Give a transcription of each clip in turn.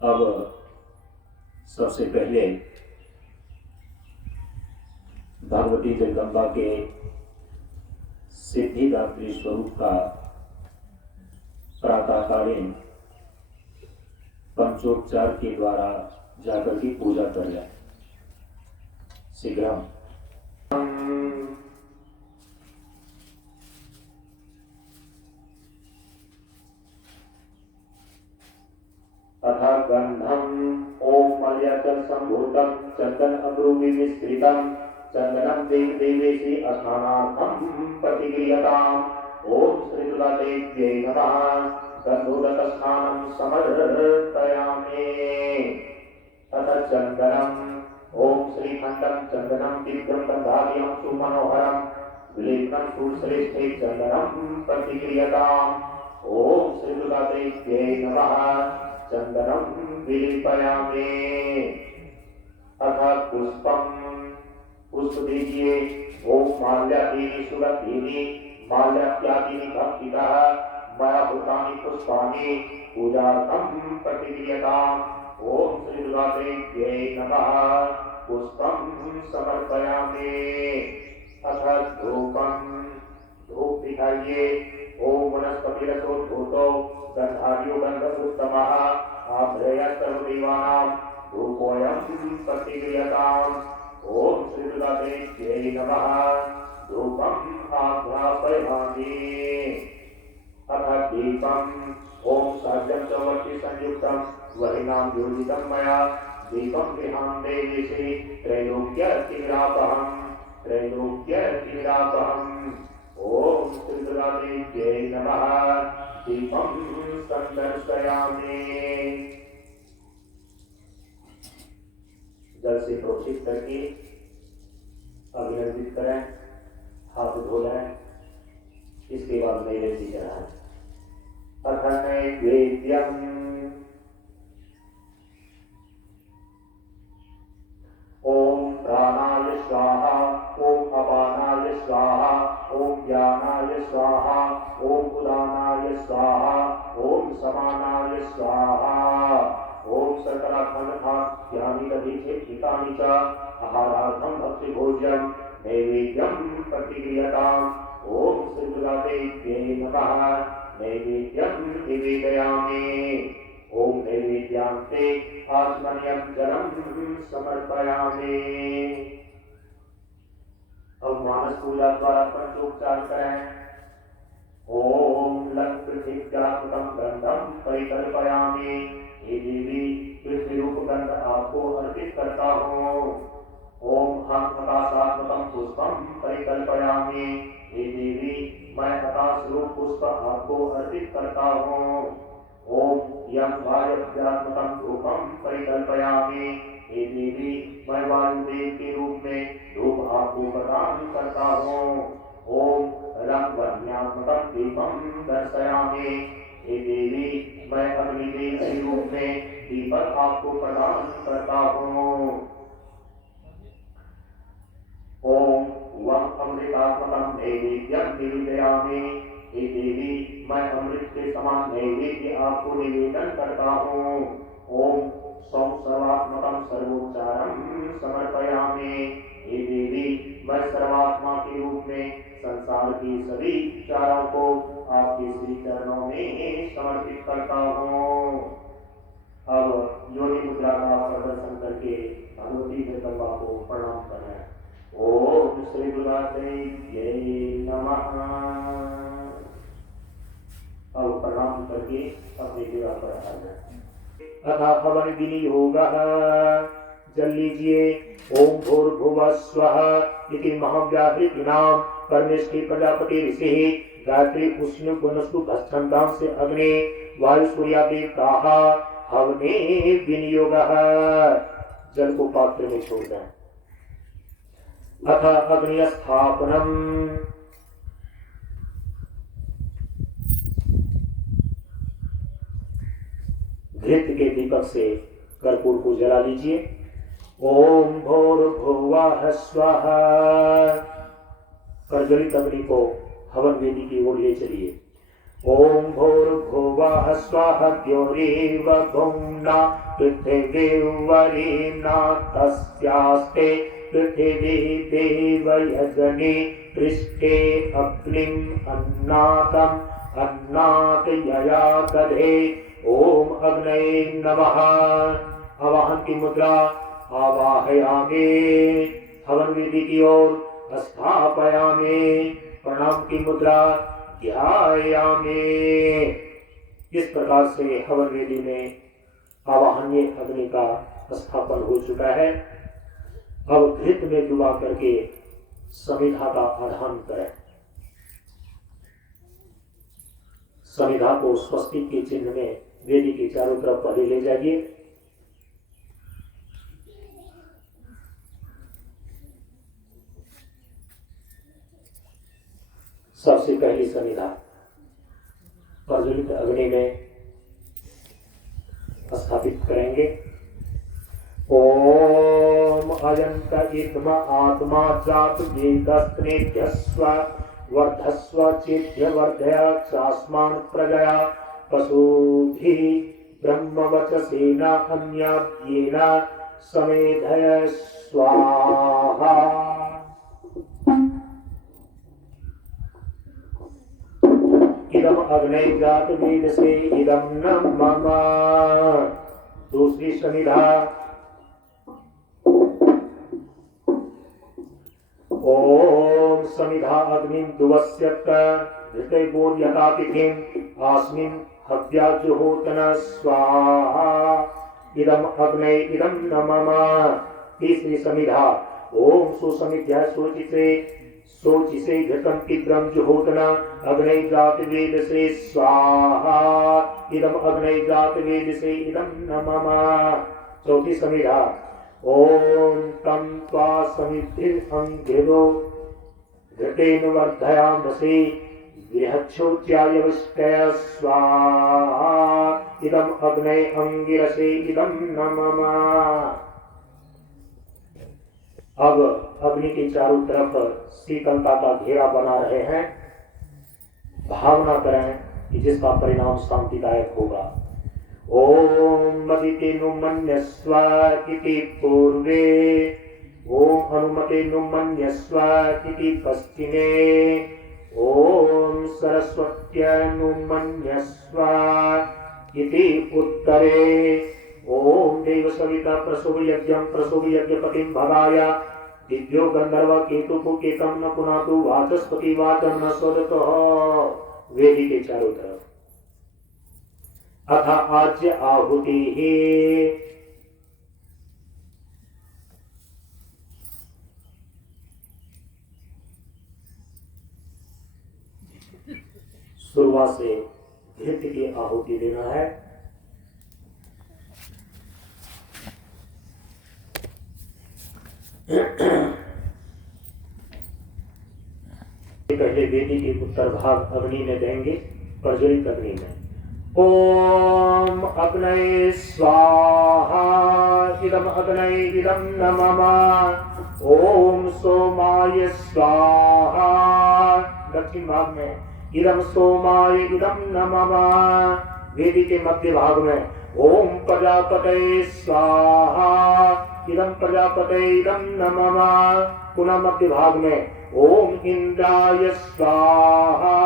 अब सबसे पहले भगवती जगदम्बा के सिद्धिदात्री स्वरूप का प्रातःकालीन पंचोपचार के द्वारा जाकर की पूजा कर लें। शीघ्र अथा गंधम ओम मलयाचल संभूतम चंदन अब्रूवि मिश्रितम चंदनम देव देवेशी स्नानार्थम प्रतिक्रियताम ओम श्री दुर्गा देव्यै नमः गंधोदक स्नानं समर्पयामि। तथा चंदनम ओम श्रीखंडम चंदनम दिव्यम गंधादियं सुमनोहरम विलेपनं सुश्रेष्ठे चंदनम प्रतिक्रियताम ओम श्री दुर्गा देव्यै नमः चंदनम विलेपयामि। अथा पुष्पम पुष्प दीजिए ओम माल्यादीनि सुगंधीनि माल्यात्यादीनि भक्तितः मया भूतानि पुष्पाणि पूजार्थं प्रतिक्रियताम् ओम श्री दुर्गा देव्यै नमः पुष्पं समर्पयामि। अथ धूपम धूप दिखाइए ओम वनस्पतिरसोद्धूतो गंधार्यो गंधपुष्पमः आभ्रयः सर्वदेवानां धूपोऽयं प्रतिक्रियताम् ओम श्री दुर्गा देव्यै नमः धूपम् आघ्रापयामि। अथ दीपम ओम साध्यं च वर्षि संयुक्तं वरिणां योजितं मया दीपं गृहां देवेशे त्रैलोक्यतिमिरापहम् ओम श्री दुर्गा देव्यै नमः दीपं संदर्शयामि। जल से प्रोक्षित करके अभिनंदित करें, हाथ धो लें, इसके बाद नैवेद्य चढ़ाएं। अथ नैवेद्यम ओम प्राणाय स्वाहा ओम अपानाय स्वाहा ओम ज्ञानाय स्वाहा ओम उदानाय स्वाहा ओम समानाय स्वाहा ओम सकलाखंडखाद्यानि दधिक्षिप्तानि च आहारार्थं भक्तिभोज्यं नैवेद्यं प्रतिक्रियताम् ओम श्री दुर्गा देव्यै नमः नैवेद्यं निवेदयामि। ओम नैवेद्यान्ते आचमनीयं जलं समर्पयामि। अब मानस पूजा द्वारा पंचोपचार करें। ओम लंग पृथ्व्यात्मकं गंधं परिकल्पयामि। हे देवी पृथ्वी रूप गंध आपको अर्पित करता हूँ। ओम हम आकाशात्मकं पुष्पं परिकल्पयामि। हे देवी मैं आकाश रूप पुष्प आपको अर्पित करता हूँ। ओम यम वायुव्यात्मकं धूपं परिकल्पयामि। हे देवी मैं वायुदेव के रूप में धूप आपको प्रदान करता हूँ। ओम रंगवन्यात्मकं दीपं दर्शयामि। हे देवी मैं अग्निदेव के रूप में दीपक आपको प्रदान करता हूँ। ओम वम अमृतात्मकं नैवेद्यं निवेदयामि। हे देवी मैं अमृत के समान नैवेद्य आपको निवेदन करता हूँ। ओम सौम सर्वात्मकं सर्वोपचारं समर्पयामि। हे देवी मैं सर्वात्मा के रूप में संसार की सभी उपचारों को आपके श्री चरणों में समर्पित करता हूँ। अब योनि मुद्रा का प्रदर्शन करके भगवती जगदम्बा को प्रणाम करें। ओम श्री दुर्गा देव्यै नमः। अब प्रणाम करके अपनी जगह पर आ जाए। अथा हवन विनियोगः जल लीजिए। ओम भूर्भुवः स्वः इति महाव्याहृतिनां परमेष्टि प्रजापति ऋषिः गायत्री उष्ण वनस्पु भस्त्रंतां से अग्नि वायु सूर्यादि प्राह हवने विनियोगः। जल को पात्र में छोड़ दें। अथ अग्नि स्थापनम घृत के दीपक से कर्पूर को जला लीजिए। ओम भूर्भुवः स्वः प्रज्वलित अग्नि को हवन वेदी की ओर ले चलिए। ओम भूर्भुवः स्वः द्यौरिव भुम्ना पृथिवीर्वरेण्या तस्यास्ते पृथिवी देवयजने पृष्ठे अग्निम् अन्नादम् अन्नात् यया दधे। ओम अग्नये नमः। आवाहन की मुद्रा आवाहयामि, हवन विधि की ओर स्थापयामि, प्रणाम की मुद्रा ध्यायामि। इस प्रकार से हवन वेदी में आवाहनीय अग्नि का स्थापन हो चुका है। अब घृत में डुबा करके समिधा का आधान करें। समिधा को स्वस्तिक के चिन्ह में वेदी के चारों तरफ पहले ले जाइए। सबसे पहली समिधा प्रज्वलित अग्नि में स्थापित करेंगे। ओम अयंत इत्म आत्मा जात वेदस्त्रेभ्यस्व वर्धस्व चेभ्य वर्धय चास्मान् प्रजया पशुभिः ब्रह्मवचसेन अन्याद्येन समेधय स्वाहा। इदम अग्ने जात वेद से इदम न मम। दूसरी समिधा ओम समिधा अग्निं दुवस्यत धृते बोध्यतातिथिं आस्मिन् हव्याजुहोतन स्वाहा। इदम अग्ने इदम न मम। तीसरी समिधा ओम सुसमिध्या सोचिसे घृतं तीव्रं जुहोतना अग्ने जात वेद से स्वाहा। इदम अग्ने जात वेद से इदम न मम। चौथी समिधा ओम तं त्वा समिद्धिर्अङ्घ्रिरो घृतेन वर्धयामसि बृहच्छोच्यायविष्टय स्वाहा। इदम अग्ने अंगिरसे इदम न मम। अब अग्नि के चारों तरफ शीतलता का घेरा बना रहे हैं। भावना करें कि जिसका परिणाम शांतिदायक होगा। ओम मदितेनुमन्यस्व इति पूर्वे ओम अनुमतेनुमन्यस्व इति पश्चिमे ओम सरस्वत्यनुमन्यस्व इति उत्तरे ओम देव सविता प्रसूव यज्ञं प्रसूव यज्ञपतिं भगाय दिव्यो गंधर्व केतु केतम न पुनातु वाचस्पति वाचम न स्वदतः। वेदी के चारों तरफ अथ आज्य आहुति ही शुरुआत से घृत की आहुति देना है। पहले वेदी के उत्तर भाग अग्नि में देंगे, प्रज्वलित अग्नि में। ओम अग्नये स्वाहा। इदम अग्नये इदम न मम। ओम सोमाय स्वाहा। दक्षिण भाग में इदम सोमाय इदम न मम। वेदी के मध्य भाग में ओम प्रजापतये स्वाहा। इदम प्रजापतये इदम न मम। पुनः मध्य भाग में ओम इंद्राय स्वाहा।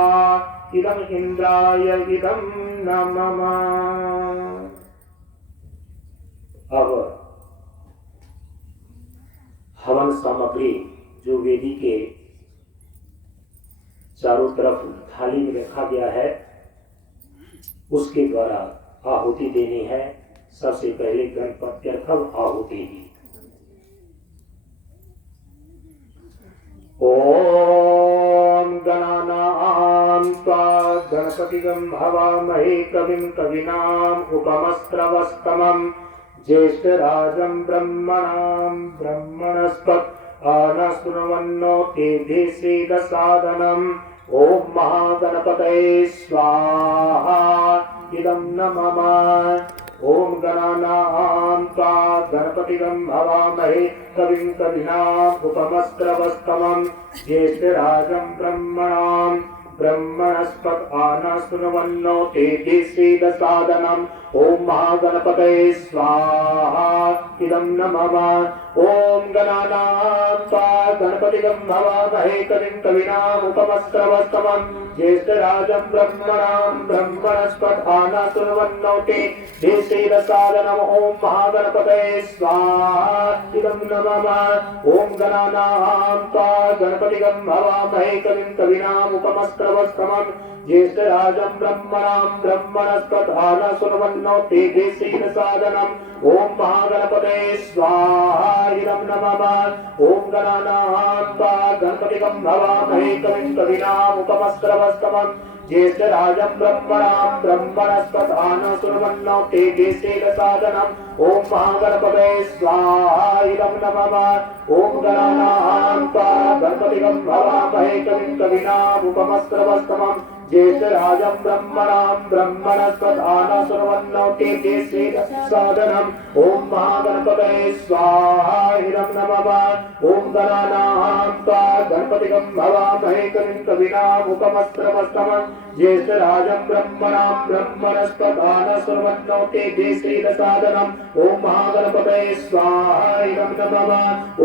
इदम इंद्राय इदम न मम। अब हवन सामग्री जो वेदी के चारों तरफ थाली में रखा गया है उसके द्वारा आहुति देनी है। सबसे पहले गणपत्यर्थम आहुति ही। ओम गणानां त्वा गणपतिगं हवामहे कविं कवीनाम् उपमस्त्रवस्तमं ज्येष्ठराजं ब्रह्मणां ब्रह्मणस्पत आनस्तुनवन्नोतिभिः सीदसादनम्। ओम महागणपतये स्वाहा। इदं न मम। ओम गणानां त्वा गणपतिगं हवामहे कविं कवीनाम् उपमस्त्रवस्तमं ज्येष्ठराजं ब्रह्मणां ब्रह्मणस्पत आनस्तुवन्नोति श्रीदसादनम् ॐ महागणपतये स्वाहा इदं नमः ॐ गणानां त्वा गणपतिगं भवामहे कविं कवीनामुपमस्त्रवस्तमं ज्येष्ठराजं ब्रह्मणां ब्रह्मणस्पत आनस्तुवन्नोति श्रीदसादनम् ॐ महागणपतये स्वाहा इदं नमः ॐ गणानां त्वा गणपतिगं भवामहे कविं कवीनामुपमस्त्रवस्तमं ज्येष्ठराजं ब्रह्मणां ब्रह्मणस्पत आनस्तुवन्नोति श्रीदसादनम् ॐ महागणपतये स्वाहा इदं नमः ॐ गणानां त्वा गणपतिगं भवामहे कविं कवीनामुपमस्त्रवस्तमं ज्येष्ठराजं ब्रह्मणां ब्रह्मणस्पत आनस्तुवन्नोति श्रीदसादनम् ॐ महागणपतये स्वाहा इदं नमः ॐ गणानां त्वा गणपतिगं भवामहे कविं कवीनामुपमस्त्रवस्तमं ज्येष्ठराजं ब्रह्मणां ब्रह्मणस्पत आनस्तुवन्नोति श्रीदसादनम् ॐ महागणपतये स्वाहा इदं नमः ॐ गणानां त्वा गणपतिगं भवामहे कविं कवीनामुपमस्त्रवस्तमं ज्येष्ठराजं ब्रह्मणां ब्रह्मणस्पत आनस्तुवन्नोति श्रीदसादनम् ॐ महागणपतये स्वाहा इदं नमः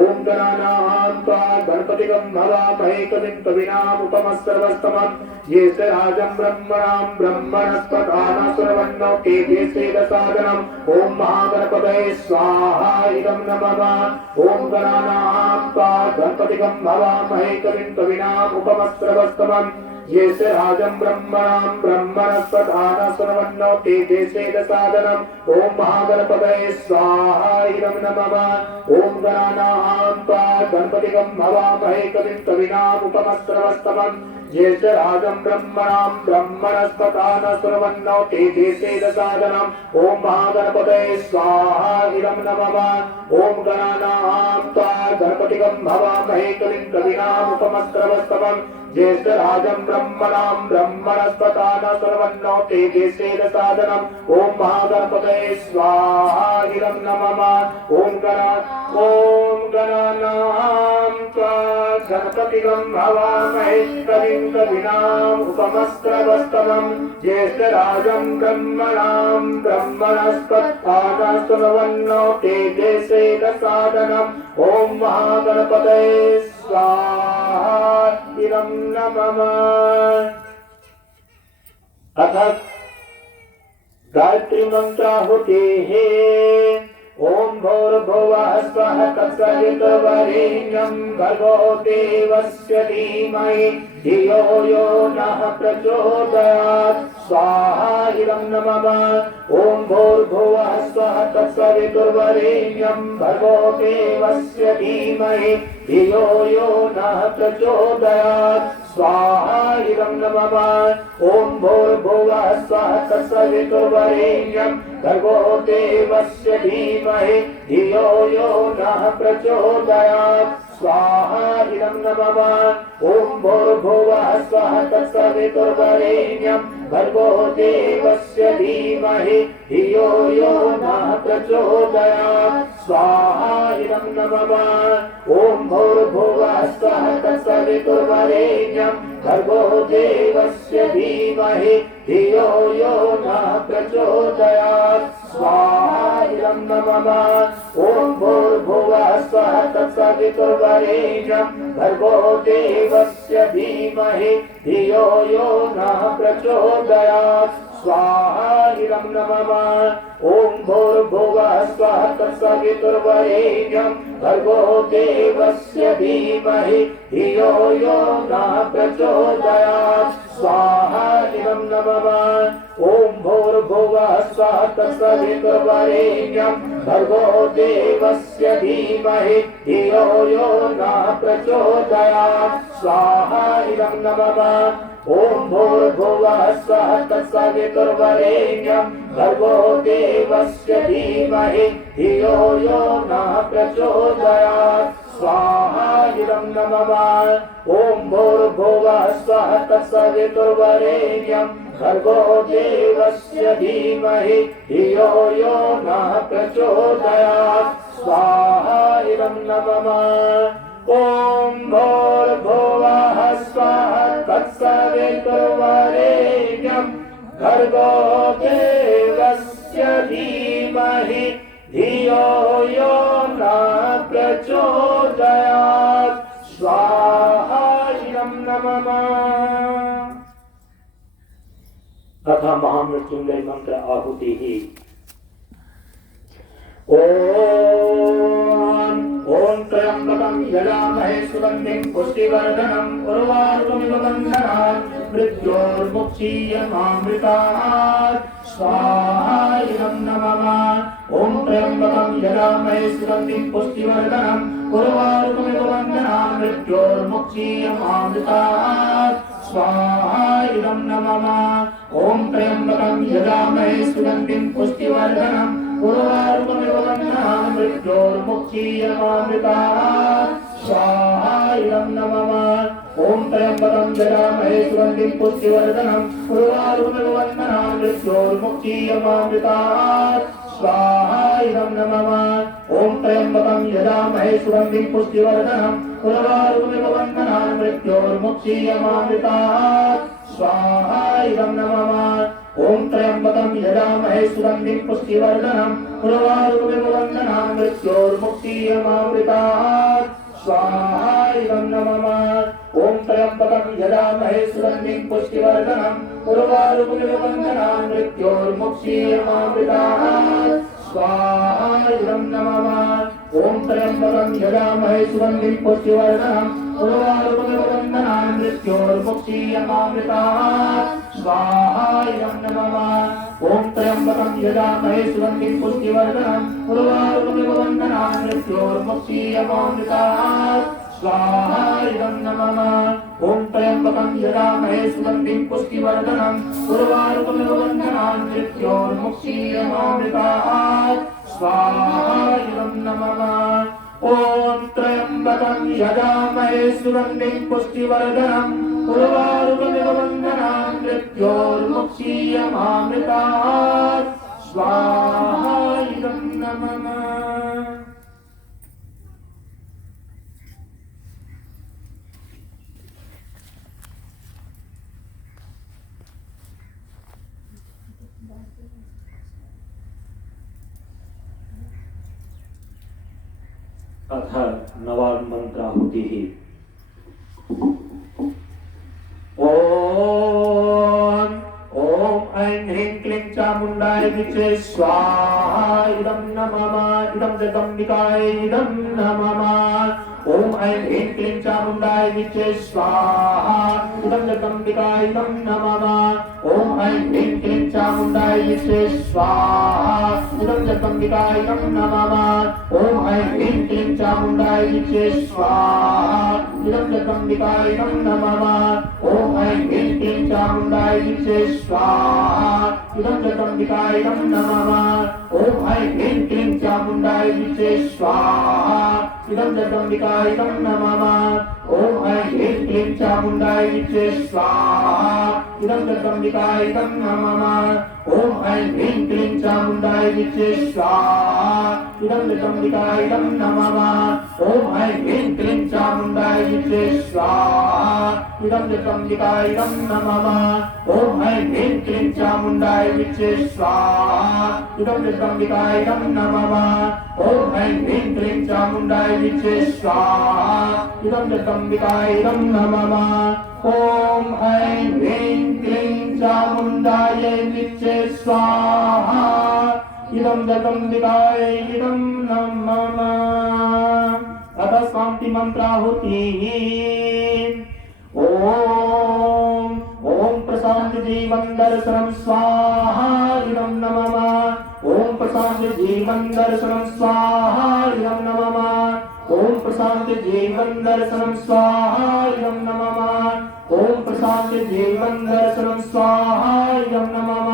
ॐ गणानां त्वा गणपतिगं भवामहे कविं कवीनामुपमस्त्रवस्तमं ज्येष्ठराजं ब्रह्मणां ब्रह्मणस्पत आनस्तुवन्नोति श्रीदसादनम् ॐ महागणपतये स्वाहा इदं नमः ॐ गणानां त्वा गणपतिगं भवामहे कविं कवीनामुपमस्त्रवस्तमं ज्येष्ठराजं ब्रह्मणां ब्रह्मणस्पत आनस्तुवन्नोति श्रीदसादनम् ॐ महागणपतये स्वाहा इदं नमः ॐ गणानां त्वा गणपतिगं भवामहे कविं कवीनामुपमस्त्रवस्तमं ज्येष्ठराजं ब्रह्मणां ब्रह्मणस्पत आनस्तुवन्नोति श्रीदसादनम् ॐ महागणपतये स्वाहा इदं नमः ॐ गणानां त्वा गणपतिगं भवामहे कविं कवीनामुपमस्त्रवस्तमं ज्येष्ठराजं ब्रह्मणां ब्रह्मणस्पत आनस्तुवन्नोति श्रीदसादनम् ॐ महागणपतये स्वाहा इदं नमः ॐ गणानां त्वा गणपतिगं भवामहे कविं कवीनामुपमस्त्रवस्तमं ज्येष्ठराजं ब्रह्मणां ब्रह्मणस्पत आनस्तुवन्नोति श्रीदसादनम् ॐ महागणपतये स्वाहा इदं नमः अथ गायत्री मंत्राहुतिः ॐ भूर्भुवः स्वः तत्सवितुर्वरेण्यं भर्गो देवस्य धीमहि धियो यो नः प्रचोदयात् स्वाहा इदं नमः ॐ भूर्भुवः स्वः तत्सवितुर्वरेण्यं भर्गो देवस्य धीमहि धियो यो नः प्रचोदयात् स्वाहा इदं नमः ॐ भूर्भुवः स्वः तत्सवितुर्वरेण्यं भर्गो देवस्य धीमहि धियो यो नः प्रचोदयात् स्वाहा इदं नमः ॐ भूर्भुवः स्वः तत्सवितुर्वरेण्यं भर्गो देवस्य धीमहि धियो यो नः प्रचोदयात् स्वाहा इदं नमः ॐ भूर्भुवः स्वः तत्सवितुर्वरेण्यं भर्गो देवस्य धीमहि धियो यो नः प्रचोदयात् स्वाहा इदं नमः ॐ भूर्भुवः स्वः तत्सवितुर्वरेण्यं भर्गो देवस्य धीमहि धियो यो नः प्रचोदयात् स्वाहा इदं नमः ॐ भूर्भुवः स्वः तत्सवितुर्वरेण्यं भर्गो देवस्य धीमहि धियो यो नः प्रचोदयात् स्वाहा इदं नमः ॐ भूर्भुवः स्वः तत्सवितुर्वरेण्यं भर्गो देवस्य धीमहि धियो यो नः प्रचोदयात् स्वाहा इदं नमः ॐ भूर्भुवः स्वः तत्सवितुर्वरेण्यं भर्गो देवस्य धीमहि धियो यो नः प्रचोदयात् स्वाहा इदं नमः ॐ भूर्भुवः स्वः तत्सवितुर्वरेण्यं भर्गो देवस्य धीमहि धियो यो नः प्रचोदयात् स्वाहा इदं नमः ॐ भूर्भुवः स्वः तत्सवितुर्वरेण्यं भर्गो देवस्य धीमहि धियो यो न प्रचोदयात् स्वाहा इदं नमः। तथा महामृत्युंजय मंत्र आहुति ही। ओम त्र्यंबकं यजामहे सुगंधिं पुष्टिवर्धनं उर्वारुकमिव बन्धनात् मृत्योर्मुक्षीयमामृतात् स्वाहा इदं नमः। ओम त्र्यंबकं यजामहे सुगंधिं पुष्टिवर्धनं उर्वारुकमिव बन्धनात् मृत्योर्मुक्षीयमामृतात् स्वाहा इदं नमः। ओम त्र्यंबकं यजामहे सुगंधिं पुष्टिवर्धनं उर्वारुकमिव बन्धनात् मृत्योर्मुक्षीयमामृतात् स्वाहा इदं नमः। ओम त्र्यंबकं यजामहे सुगंधिं पुष्टिवर्धनं उर्वारुकमिव बन्धनात् मृत्योर्मुक्षीयमामृतात् स्वाहा इदं नमः। ओम त्र्यंबकं यजामहे सुगंधिं पुष्टिवर्धनं उर्वारुकमिव बन्धनात् मृत्योर्मुक्षीयमामृतात् स्वाहा इदं नमः। ओम त्र्यंबकं यजामहे सुगंधिं पुष्टिवर्धनं उर्वारुकमिव बन्धनात् मृत्योर्मुक्षीयमामृतात् स्वाहा इदं नमः। ओम त्र्यंबकं यजामहे सुगंधिं पुष्टिवर्धनं उर्वारुकमिव बन्धनात् मृत्योर्मुक्षीयमामृतात् स्वाहा इदं नमः। ओम त्र्यंबकं यजामहे सुगंधिं पुष्टिवर्धनं उर्वारुकमिव बन्धनात् मृत्योर्मुक्षीयमामृतात् स्वाहा इदं नमः। ओम त्र्यंबकं यजामहे सुगंधिं पुष्टिवर्धनं उर्वारुकमिव बन्धनात् मृत्योर्मुक्षीयमामृतात् स्वाहा इदं नमः। ओम त्र्यंबकं यजामहे सुगंधिं पुष्टिवर्धनं उर्वारुकमिव बन्धनात् मृत्योर्मुक्षीयमामृतात् स्वाहा इदं नमः। ओम त्र्यंबकं यजामहे सुगंधिं पुष्टिवर्धनं उर्वारुकमिव बन्धनात् मृत्योर्मुक्षीयमामृतात् स्वाहा इदं नमः। अथ नवान मंत्राहुति ही। ओम ओम ऐं ह्रीं क्लीं चामुण्डाय विचे स्वाहा इदं नमः। इदं जगदम्बिकाय इदं नमः। ओम ऐं ह्रीं क्लीं चामुण्डाय विचे स्वाहा इदं जगदम्बिकाय इदं नमः। ओम ऐं ह्रीं क्लीं चामुण्डाय विचे स्वाहा इदं जगदम्बिकाय इदं नमः। ओम ऐं ह्रीं क्लीं चामुण्डाय विचे स्वाहा इदं जगदम्बिकाय इदं नमः। ओम ऐं ह्रीं क्लीं चामुण्डाय विचे स्वाहा इदं जगदम्बिकाय इदं नमः। ओम ऐं ह्रीं क्लीं चामुण्डाय विचे स्वाहा इदं जगदम्बिकाय इदं नमः। ओम ऐं ह्रीं क्लीं चामुण्डाय विचे स्वाहा इदं जगदम्बिकाय इदं नमः। ओम ऐं ह्रीं क्लीं चामुण्डाय विचे स्वाहा इदं जगदम्बिकाय इदं नमः। ओम ऐं ह्रीं क्लीं चामुण्डाय विचे स्वाहा इदं जगदम्बिकाय इदं नमः। ओम ऐं ह्रीं क्लीं चामुण्डाय विचे स्वाहा इदं जगदम्बिकाय इदं नमः। ओम ऐं ह्रीं क्लीं चामुण्डाय विचे स्वाहा इदं जगदम्बिकाय इदं नमः। ओम ऐं ह्रीं क्लीं चामुण्डाय विचे स्वाहा इदं जगदम्बिकाय इदं नमः। अथ शांति मंत्राहुतिः। ओम ओम प्रशांत जीवन दर्शनं स्वाहा इदं नमः। ओम प्रशांत जीवन दर्शनं स्वाहा इदं नमः। ओम प्रशांत जीवन दर्शनं स्वाहा इदं नमः। ओम प्रशांत जीवन दर्शनं स्वाहा इदं नमः।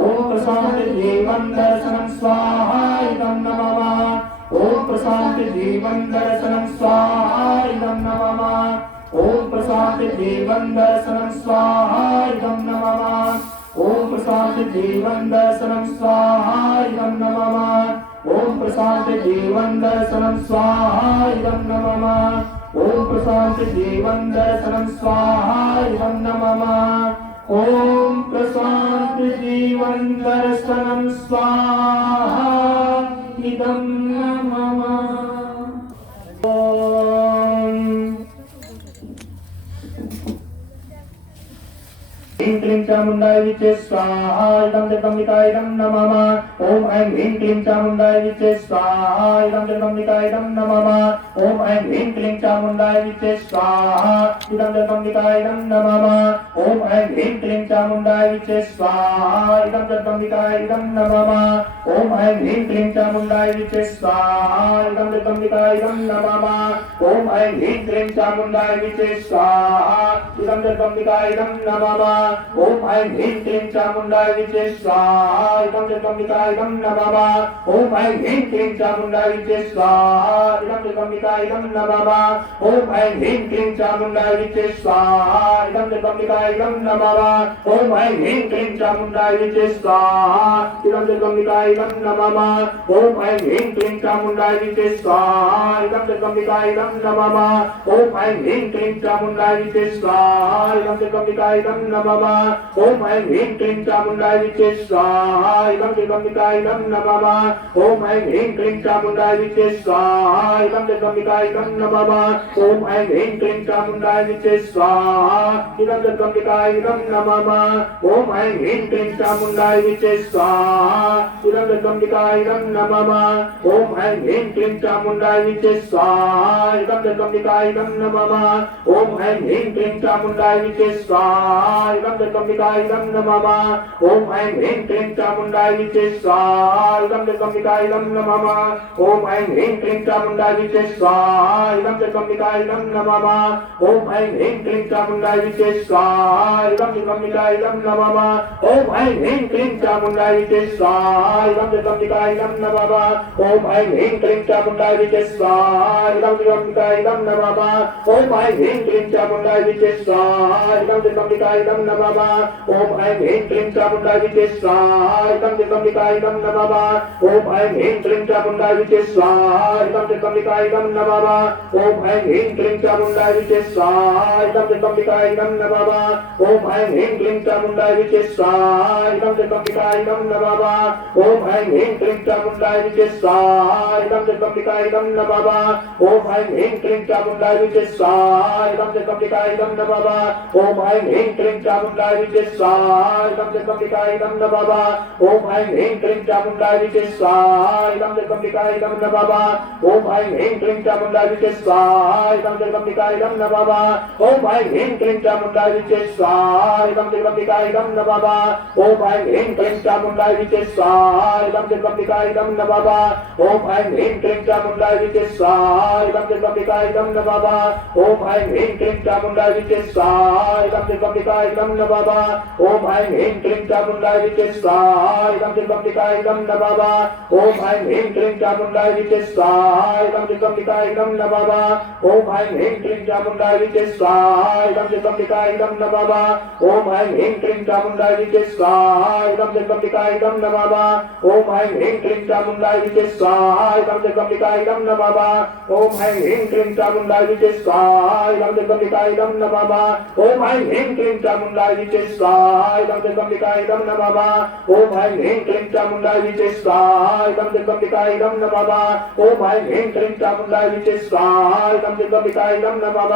ओम प्रशांत जीवन दर्शनं स्वाहा इदं नमः। ओम प्रशांत जीवन दर्शनं स्वाहा इदं नमः। ओम प्रशांत जीवन दर्शनं स्वाहा इदं नमः। ओम प्रशांत जीवन दर्शनं स्वाहा इदं नमः। ओम प्रशांत जीवन दर्शनं स्वाहा इदं नमः। ओम प्रशांत जीवन दर्शनं स्वाहा इदं नमः। ओम प्रशांत जीवन दर्शनम स्वाहा इदं नमः। ह्रीं क्लीं चामुण्डाय विचे स्वाहा इदं जगदम्बिकायं नमः। ओम ऐं ह्रीं क्लीं चामुण्डाय विचे स्वाहा इदं जगदम्बिकायं नमः। ओम ऐं ह्रीं क्लीं चामुण्डाय विचे स्वाहा इदं जगदम्बिकायं नमः। ओम ऐं ह्रीं क्लीं चामुण्डाय विचे स्वाहा इदं जगदम्बिकायं नमः। ओम ऐं ह्रीं क्लीं चामुण्डाय विचे स्वाहा इदं जगदम्बिकायं नमः। ओम ऐं ह्रीं क्लीं चामुण्डाय विचे स्वाहा इदं जगदम्बिकायं नमः। ओम ऐं ह्रीं क्लीं चामुण्डाय विचे स्वाहा इदं जगदम्बिकायं नमः। ओम ऐं ह्रीं क्लीं चामुण्डाय विचे स्वाहा इदं जगदम्बिकायं नमः। ओम ऐं ह्रीं क्लीं चामुण्डाय विचे स्वाहा इदं जगदम्बिकायं नमः। ओम ऐं ह्रीं क्लीं चामुण्डाय विचे स्वाहा इदं जगदम्बिकायं नमः। ओम ऐं ह्रीं क्लीं चामुण्डाय विचे स्वाहा इदं जगदम्बिकायं नमः। ओम ऐं ह्रीं क्लीं चामुण्डाय विचे स्वाहा इदं जगदम्बिकायं नमः। ओम ऐं ह्रीं क्लीं चामुण्डाय विचे स्वाहा इदं जगदम्बिकायं नमः। ओम ऐं ह्रीं क्लीं चामुण्डाय विचे स्वाहा इदं जगदम्बिकायं नमः। ओम ऐं ह्रीं क्लीं चामुण्डाय विचे स्वाहा इदं जगदम्बिकायं नमः। ओम ऐं ह्रीं क्लीं चामुण्डाय विचे स्वाहा इदं जगदम्बिकायं नमः। ओम ऐं ह्रीं क्लीं चामुण्डाय विचे स्वाहा इदं जगदम्बिकायं नमः। ओम ऐं ह्रीं क्लीं चामुण्डाय विचे स्वाहा इदं जगदम्बिकायं नमः। ओम ऐं ह्रीं क्लीं चामुण्डाय विचे स्वाहा इदं जगदम्बिकायं नमः। ओम ऐं ह्रीं क्लीं चामुण्डाय विचे स्वाहा इदं जगदम्बिकायं नमः। ओम ऐं ह्रीं क्लीं चामुण्डाय विचे स्वाहा इदं जगदम्बिकायं नमः। ओम ऐं ह्रीं क्लीं चामुण्डाय विचे स्वाहा इदं जगदम्बिकायं नमः। ओम ऐं ह्रीं क्लीं चामुण्डाय विचे स्वाहा इदं जगदम्बिकायं नमः। ओम ऐं ह्रीं क्लीं चामुण्डाय विचे स्वाहा इदं जगदम्बिकायं नमः। ओम ऐं ह्रीं क्लीं चामुण्डाय विचे स्वाहा इदं जगदम्बिकायं नमः। ओम ऐं ह्रीं क्लीं चामुण्डाय विचे स्वाहा इदं जगदम्बिकायं नमः। ओम ऐं ह्रीं क्लीं चामुण्डाय विचे स्वाहा इदं जगदम्बिकायं नमः। ओम ऐं ह्रीं क्लीं चामुण्डाय विचे स्वाहा इदं जगदम्बिकायं नमः। ओम ऐं ह्रीं क्लीं चामुण्डाय विचे स्वाहा इदं जगदम्बिकायं नमः। ओम ऐं ह्रीं क्लीं चामुण्डाय विचे स्वाहा इदं जगदम्बिकायं नमः। ओम ऐं ह्रीं क्लीं चामुण्डाय विचे स्वाहा इदं जगदम्बिकायं नमः। ओम ऐं ह्रीं क्लीं चामुण्डाय विचे स्वाहा इदं जगदम्बिकायं नमः। ओम ऐं ह्रीं क्लीं चामुण्डाय विचे स्वाहा इदं जगदम्बिकायं नमः। ओम ऐं ह्रीं क्लीं चामुण्डाय विचे स्वाहा इदं जगदम्बिकायं नमः। ओम ऐं ह्रीं क्लीं चामुण्डाय विचे स्वाहा इदं जगदम्बिकायं नमः। ओम ऐं ह्रीं क्लीं चामुण्डाय विचे स्वाहा इदं जगदम्बिकायं नमः। ओम ऐं ह्रीं क्लीं चामुण्डाय विचे स्वाहा इदं जगदम्बिकायं नमः। ओम ऐं ह्रीं क्लीं चामुण्डाय विचे स्वाहा इदं जगदम्बिकायं नमः। ओम ऐं ह्रीं क्लीं चामुण्डाय विचे स्वाहा इदं जगदम्बिकायं नमः। ओम ऐं ह्रीं क्लीं चामुण्डाय विचे स्वाहा इदं जगदम्बिकायं नमः। ओम ऐं ह्रीं क्लीं चामुण्डाय विचे स्वाहा इदं जगदम्बिकायं नमः। ओम ऐं ह्रीं क्लीं चामुण्डाय विचे स्वाहा इदं जगदम्बिकायं नमः। ओम ऐं ह्रीं क्लीं चामुण्डाय विचे स्वाहा इदं जगदम्बिकायं नमः। ओम ऐं ह्रीं क्लीं चामुण्डाय विचे स्वाहा इदं जगदम्बिकायं नमः। ओम ऐं ह्रीं क्लीं चामुण्डाय विचे स्वाहा इदं जगदम्बिकायं नमः। ओम ऐं ह्रीं क्लीं चामुण्डाय विचे स्वाहा इदं जगदम्बिकायं नमः।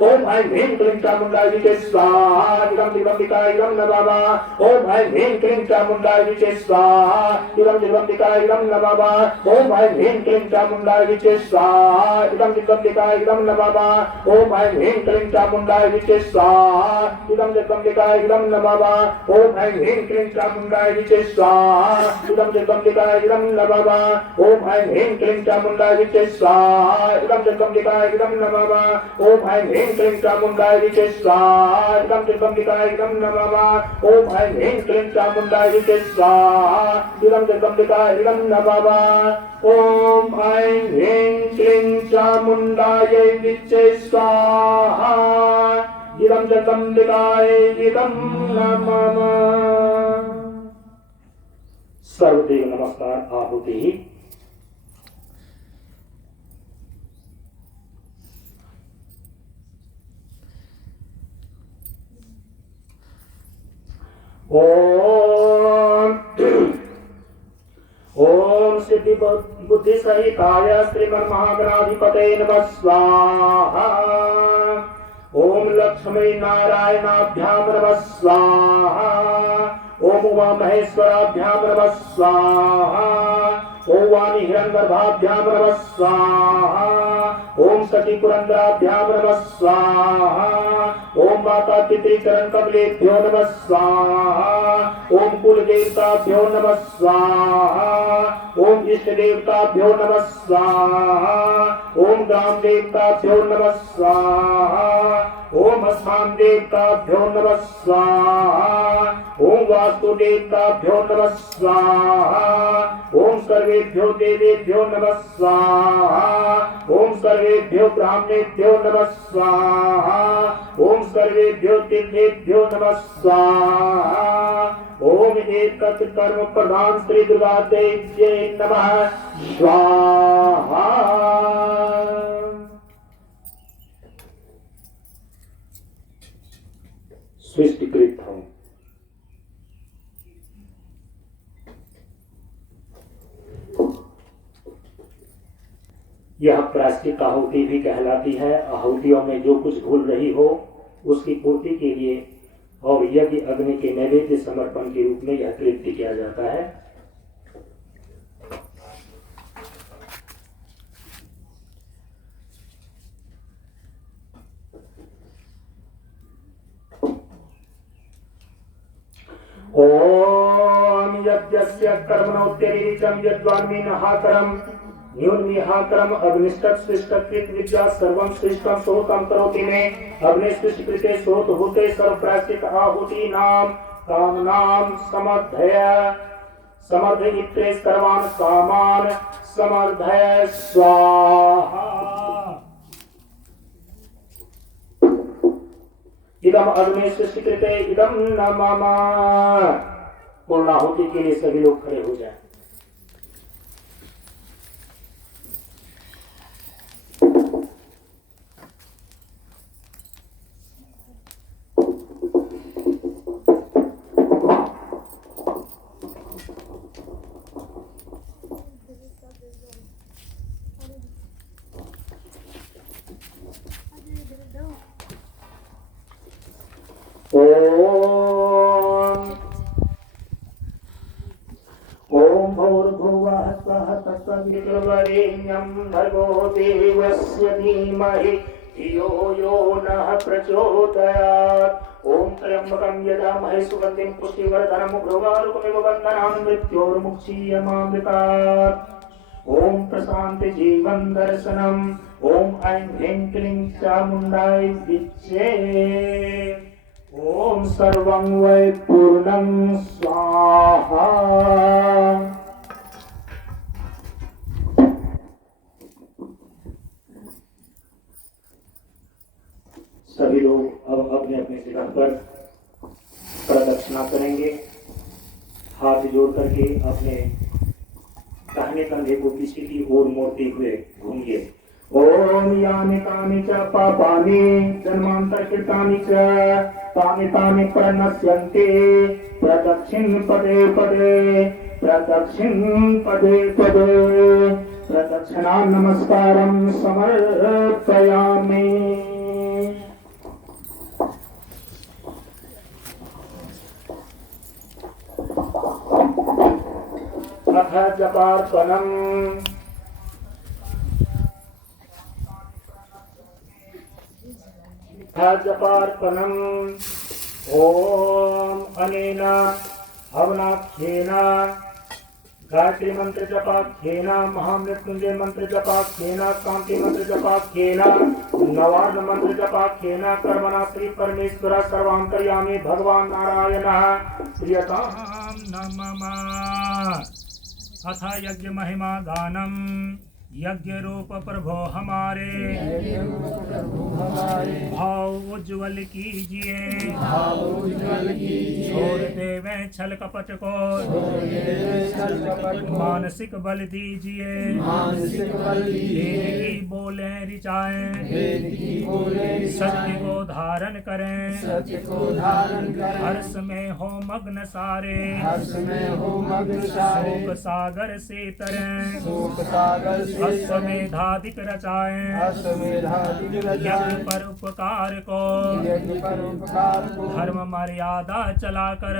ओम ऐं ह्रीं क्लीं चामुण्डाय विचे स्वाहा इदं जगदम्बिकायं नमः। ओम ऐं ह्रीं क्लीं चामुण्डाय विचे स्वाहा इदं जगदम्बिकायं नमः। ओम ऐं ह्रीं क्लीं चामुण्डाय विचे स्वाहा इदं जगदम्बिकायं नमः। ओम ऐं ह्रीं क्लीं चामुण्डाय विचे स्वाहा इदं जगदम्बिकायं नमः। ओम ऐं ह्रीं क्लीं चामुण्डाय विचे स्वाहा इदं जगदम्बिकायं नमः। ओम ऐं ह्रीं क्लीं चामुण्डाय विचे स्वाहा इदं जगदम्बिकायं नमः। ओम ऐं ह्रीं क्लीं चामुण्डाय विचे स्वाहा इदं जगदम्बिकायं नमः। ओम ऐं ह्रीं क्लीं चामुण्डाय विचे स्वाहा इदं जगदम्बिकायं नमः। ओम ऐं ह्रीं क्लीं चामुण्डाय विचे स्वाहा इदं जगदम्बिकायं नमः। सर्वदेव नमस्कार आहुति। ओम ओम सिद्धि बुद्धि सहिताय श्रीमन्महागणाधिपतये नमः स्वाहा। ओम लक्ष्मी नारायणाभ्यां नमः स्वाहा। ओम उमा महेश्वराभ्यां नमः स्वाहा। ओम वाणी हिरण्यगर्भाभ्यां नमः स्वाहा। ओम सखी पुरंदराभ्यां नमः स्वाहा। ओम माता पितृ चरण कमलेभ्यो नमः स्वाहा। ओम कुल देवताभ्यो नमः स्वाहा। ओम इष्ट देवताभ्यो नमः स्वाहा। ओम ग्राम देवताभ्यो नमः स्वाहा। ओम स्थान देवताभ्यो नमः स्वाहा। ओम वास्तु देवताभ्यो नमः स्वाहा। ओम सर्वेभ्यो देवेभ्यो नमः स्वाहा। ओम सर्वेभ्यो ब्राह्मणेभ्यो नमः स्वाहा। ओम सर्वेभ्यो तीर्थेभ्यो नमः स्वाहा। ओम एकत्र कर्म प्रधान श्री दुर्गा देव्यै नमः स्वाहा। सृष्टिकृत हूं। यह प्रायश्चित आहुति भी कहलाती है। आहुतियों में जो कुछ भूल रही हो उसकी पूर्ति के लिए और यज्ञ अग्नि के नैवेद्य समर्पण के रूप में यह कृत्य किया जाता है। ओम यज्ञस्य कर्मणोत्यरीचम यद्वान्मीनहाकरम न्यूनमीहाकरम अग्निष्टक सृष्टकृत विद्या सर्वं सृष्टं सोहतं करोति मे अग्निष्टकृते सोत होते सर्व प्रायश्चित आहुति नाम कामनाम समर्धयित्रे सर्वान् कामान् समर्धय स्वाहा। इदम अग्नि सृष्टिकृते इदम न मम। पूर्णाहुति के लिए सभी लोग खड़े हो जाएं। ओम भूर्भुवः स्वः तत्सवितुर्वरेण्यं भर्गो देवस्य धीमहि धियो यो नः प्रचोदयात्। ओम त्र्यंबकं यजामहे सुगन्धिं पुष्टिवर्धनम् उग्रवारुकमिव बन्धनान् मृत्योर्मुक्षीयमामृतात्। ओम प्रशान्ति जीवन दर्शनम्। ओम ऐं ह्रीं क्लीं चामुण्डाय विद्ये। ओम सर्वं वै पूर्णं स्वाहा। सभी लोग अब अपने अपने शिखर पर प्रदक्षिणा करेंगे। हाथ जोड़ करके अपने दाहिने कंधे को पीछे की ओर मोड़ते हुए घूमिए। ओम यानि कानि च पापानि जन्मान्तरकृतानि च तानि तानि प्रणश्यन्ति प्रदक्षिण पदे पदे प्रदक्षिण पदे पदे प्रदक्षिणा नमस्कारं समर्पयामि। अथ जपार्पणम्। जपार्पणम्। ओम अनेन हवनाख्येन गायत्री मंत्र जपाख्येन महामृत्युंजय मंत्र जपाख्येन कांति मंत्र जपाख्येन नवार्न मंत्र जपाख्येन कर्मणा श्री परमेश्वर सर्वांतर्यामी भगवान नारायणः प्रियतां नमः। अथ यज्ञ महिमा गानम्। यज्ञ रूप प्रभो हमारे भाव उज्ज्वल कीजिए, छोड़ देवे छल कपट को, मानसिक बल दीजिए, वेद की बोले रिचाएं, सत्य को धारण करें, हर्ष में हो मग्न सारे, शोक सागर से तरें, अश्वमेधाधिक रचाएं, यज्ञ पर उपकार को, धर्म मर्यादा चला कर,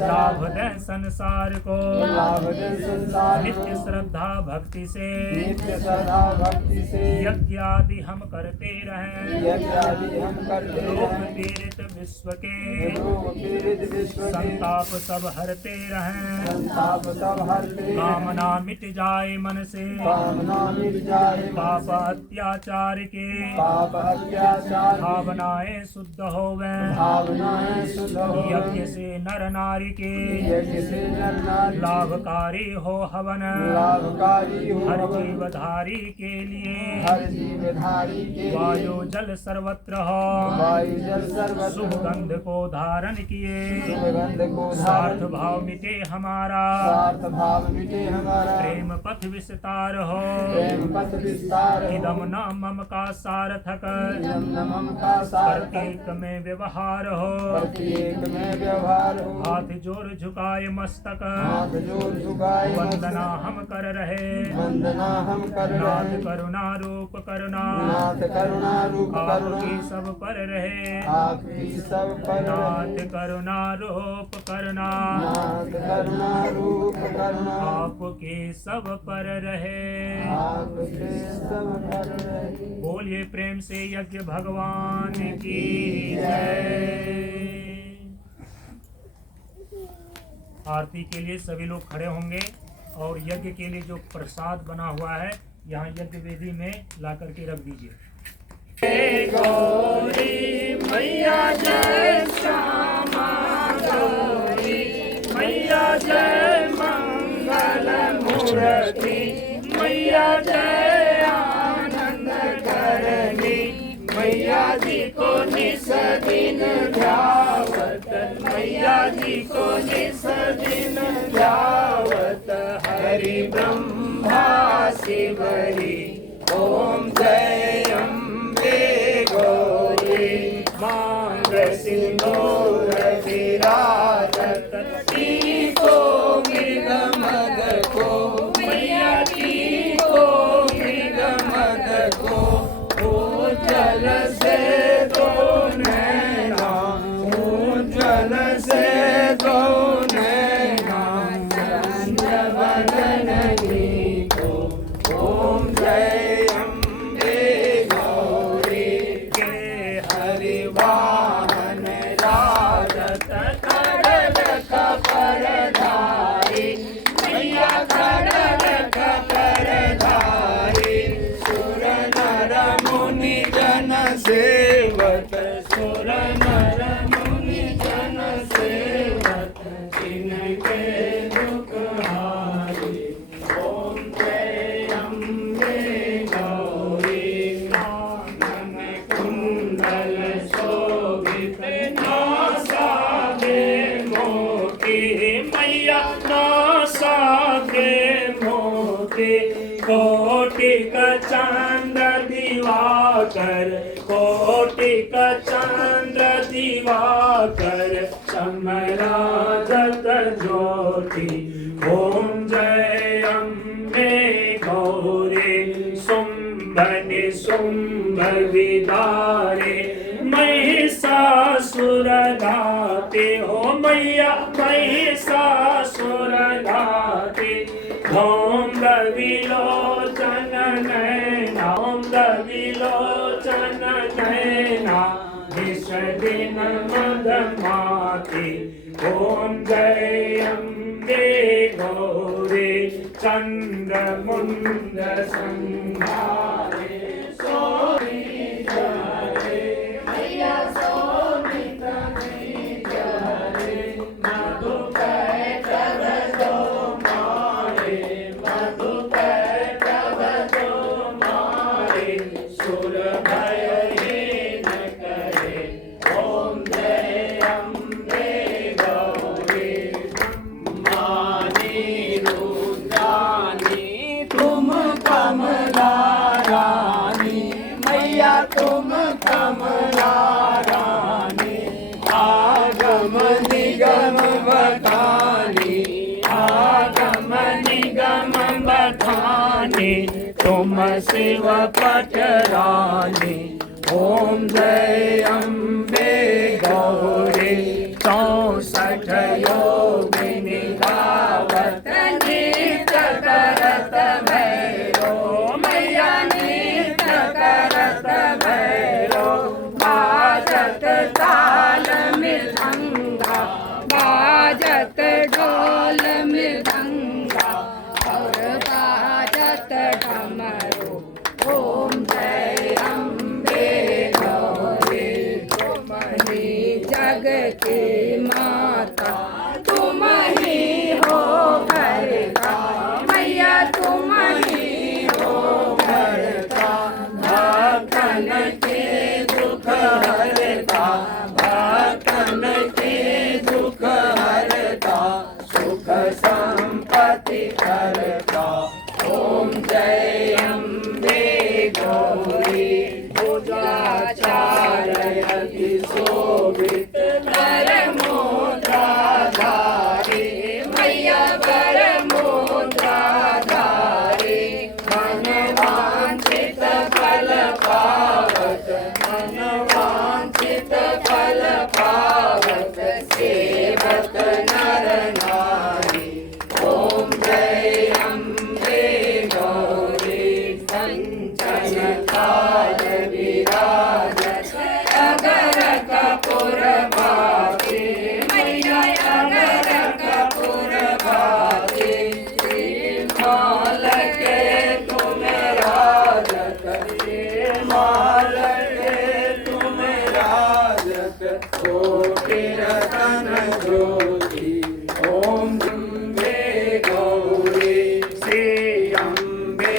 लाभ दे संसार को, नित्य श्रद्धा भक्ति से, यज्ञ आदि हम करते रहें, लोक पीड़ित विश्व के, संताप सब हरते रहें, कामना मिट जाए मन से, पाप अत्याचार के, भावनाएं शुद्ध होवे, यज्ञ से नर नारी के, लाभकारी हो हवन, हर जीवधारी के लिए, वायु जल सर्वत्र हो, सुगंध को धारण किए, स्वार्थ भाव मिटे हमारा, प्रेम पथ विस्तार हो, इदम न मम का सार्थक, प्रत्येक में व्यवहार हो, हाथ जोड़ झुकाए मस्तक, वंदना हम कर रहे, नाथ करुणा रूप करुणा, आपकी सब पर रहे, नाथ करुणा रूप करुणा, आपके सब पर रहे। बोलिए प्रेम से यज्ञ भगवान की जय। आरती के लिए सभी लोग खड़े होंगे और यज्ञ के लिए जो प्रसाद बना हुआ है यहाँ यज्ञ वेदी में ला करके रख दीजिए। गौरी मैया जय श्यामा गौरी मैया जय मंगल मूर्ति मैया जय आनंद करनी मैया जी को निस दिन ध्यावत मैया जी को निस दिन ध्यावत हरि ब्रह्मा शिवरी ओम जय अम्बे गौरी मांग सिंदूर विराजत को मृग मद को मैया जी को मृग मद को जल से दो नैना जल से दो नैना चंद्र बदन को ओम जय अम्बे गौरी के हरि वाहन राजत करल खपरधारी मैया करल खपरधारी सुर नर मुनि जन सेवत सुर नर मुनि जन सेवत जिनके दुख हारी ओम जय अम्बे गौरी कानन कुंडल शोभित नासागे मोती मैया नासागे मोती कोटि का चंद्र दिवाकर कोटि का चंद्र दिवाकर चमराजत ज्योति ओम जय अम्बे गौरी शुंभ निशुंभ विदारे महिषासुर घाते हो मैया महिषासुर घाते ओम विलोचन नैना ओम विलोचन नैना विष दिन मदमाती ओम जय अम्बे गौरी चंद्र मुंड संहारे सोनी जरे मैया सोनी तनी जरे मधु कर दो मारे मधु कर बखाने तुम शिव पटरानी। ओम जय अम्बे गौरी 64 योगिनी गावत नृत्य करत भैरो मैया नृत्य करत भैरो। बाजत ताल मृदंगा बाजत ढोल मृदंगा और बाजत डमरू। ओम जय अम्बे गौरी तुम ही जग की माता तुम ही हो घर का मैया तुम ही हो घर का। भक्तन के दुख हरता भक्तन के दुख हरता सुख संपत्ति करता। ओम जय अम्बे गौरी पूजाचार्य शोभित वर मुद्राधारी मैया वर मुद्राधारी। मन वांछित फल पावत मन वांछित फल पावत सेवक नर नारी। ओम जय अम्बे गौरी कंचन काल विराजत अगर कपूर बाती मैया अगर कपूर बाती। माल के तुम राजत माल के तुम राजत कोटि रतन ज्योति। ओम अम्बे गौरी श्री अम्बे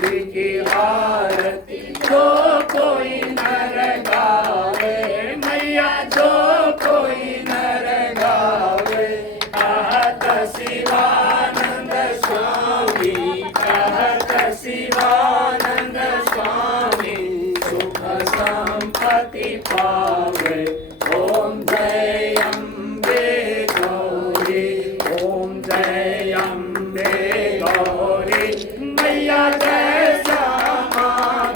जी की आरती जो कोई नर गावे मैया जो कोई नर गावे। कहत शिवानंद स्वामी कहत शिवानंद स्वामी सुख संपत्ति पावे। ओम जय अम्बे गौरी ओम जय अम्बे गौरी मैया जय श्यामा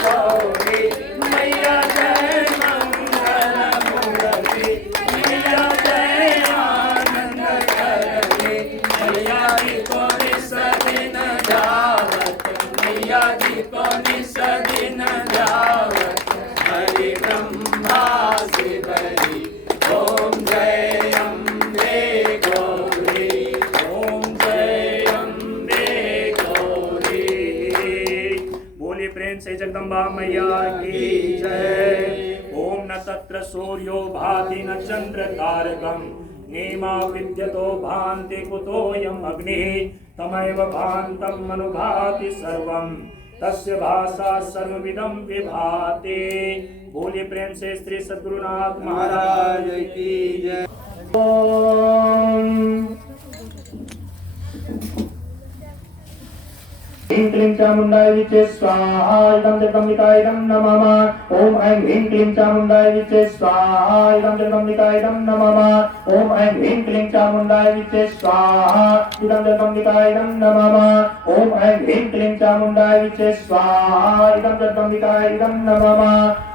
गौरी मैया जय मंगल मूर्ति मैया जय आनंद करनी। मैया जी को निस दिन जावत मैया जी को निस दिन जावत हरि ब्रह्मा शिवरी। ओम जय अम्बे गौरी ओम जय अम्बे गौरी। बोलिए प्रेम से जगदम्बा मैया की जय। ओम न तत्र सूर्यो भाति न चंद्र तारकम नेमा विद्यतो भान्ति कुतोऽयम् अग्निः तमैव भान्तं अनुभाति सर्वं तस्य भाषा सर्वविदं विभाति। बोलिए प्रेम से श्री सद्गुरुनाथ महाराज की जय। ह्रीं क्लीं चामुण्डाय विचे स्वाहा इदं जगदम्बिकायं नमः। ओम ऐं ह्रीं क्लीं चामुण्डाय विचे स्वाहा इदं जगदम्बिकायं नमः। ओम ऐं ह्रीं क्लीं चामुण्डाय विचे स्वाहा इदं जगदम्बिकायं नमः। ओम ऐं ह्रीं क्लीं चामुण्डाय विचे स्वाहा इदं जगदम्बिकायं नमः।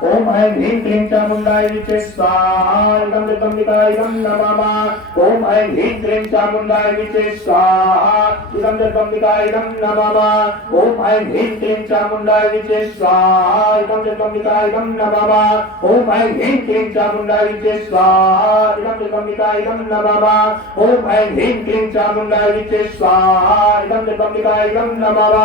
ओम ऐं ह्रीं क्लीं चामुण्डाय विचे स्वाहा इदं जगदम्बिकायं नमः। ओम ऐं ह्रीं क्लीं चामुण्डाय विचे स्वाहा इदं जगदम्बिकायं नमः। ओम ऐं ह्रीं क्लीं चामुण्डाय विचे स्वाहा इदं जगदम्बिकायं नमः। ओम ऐं ह्रीं क्लीं चामुण्डाय विचे स्वाहा इदं जगदम्बिकायं नमः। ओम ऐं ह्रीं क्लीं चामुण्डाय विचे स्वाहा इदं जगदम्बिकायं नमः।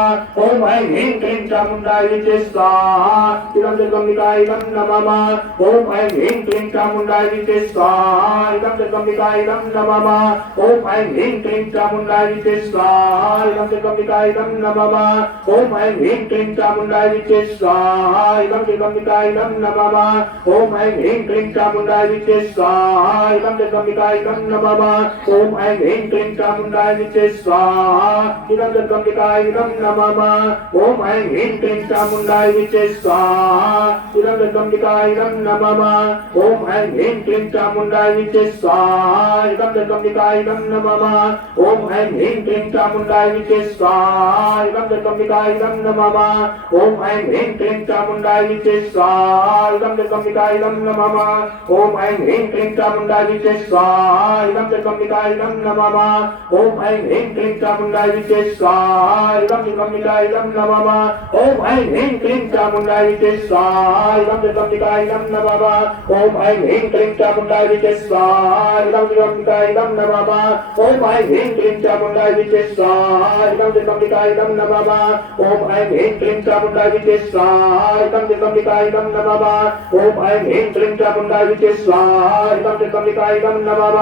ओम ऐं ह्रीं क्लीं चामुण्डाय विचे स्वाहा इदं जगदम्बिकायं नमः। ओम ऐं ह्रीं क्लीं चामुण्डाय विचे स्वाहा इदं जगदम्बिकायं नमः। ओम ऐं ह्रीं क्लीं चामुण्डाय विचे स्वाहा इदं जगदम्बिकायं नमः। ओम ऐं ह्रीं क्लीं चामुण्डाय विचे स्वाहा इदं जगदम्बिकायं नमः। ओम ऐं ह्रीं क्लीं चामुण्डाय विचे स्वाहा इदं जगदम्बिकायं नमः। ओम ऐं ह्रीं क्लीं चामुण्डाय विचे स्वाहा इदं जगदम्बिकायं नमः। ओम ऐं ह्रीं क्लीं चामुण्डाय विचे स्वाहा इदं जगदम्बिकायं नमः। ओम ऐं ह्रीं क्लीं चामुण्डाय विचे स्वाहा इदं जगदम्बिकायं नमः। ओम ऐं ह्रीं क्लीं चामुण्डाय विचे स्वाहा इदं त्र्यम्बिकाय इदं नमः ओम ऐं ह्रीं क्लीं चामुण्डाय विद्महे स्वाहा इदं त्र्यम्बिकाय इदं नमः ओम ऐं ह्रीं क्लीं चामुण्डाय विद्महे स्वाहा इदं त्र्यम्बिकाय इदं नमः ओम ऐं ह्रीं क्लीं चामुण्डाय विद्महे स्वाहा इदं त्र्यम्बिकाय इदं नमः ओम ऐं ह्रीं क्लीं चामुण्डाय विद्महे स्वाहा इदं त्र्यम्बिकाय इदं नमः ओम ऐं ह्रीं क्लीं चामुण्डाय विद्महे स्वाहा इदं त्र्यम्बिकाय इदं नमः ओम ऐं ह्रीं क्लीं चामुण्डाय विद्महे स्वाहा इदं त्र्यम्बिकाय इदं नमः ओम ऐं ह्रीं क्लीं चामुण्डाय विद्महे स्वाहा इदं त्र्यम्बिकाय इदं नमः ओम ऐं ह्रीं क्लीं चामुण्डाय विद्महे स्वाहा इदं त्र्यम्बिकाय इदं नमः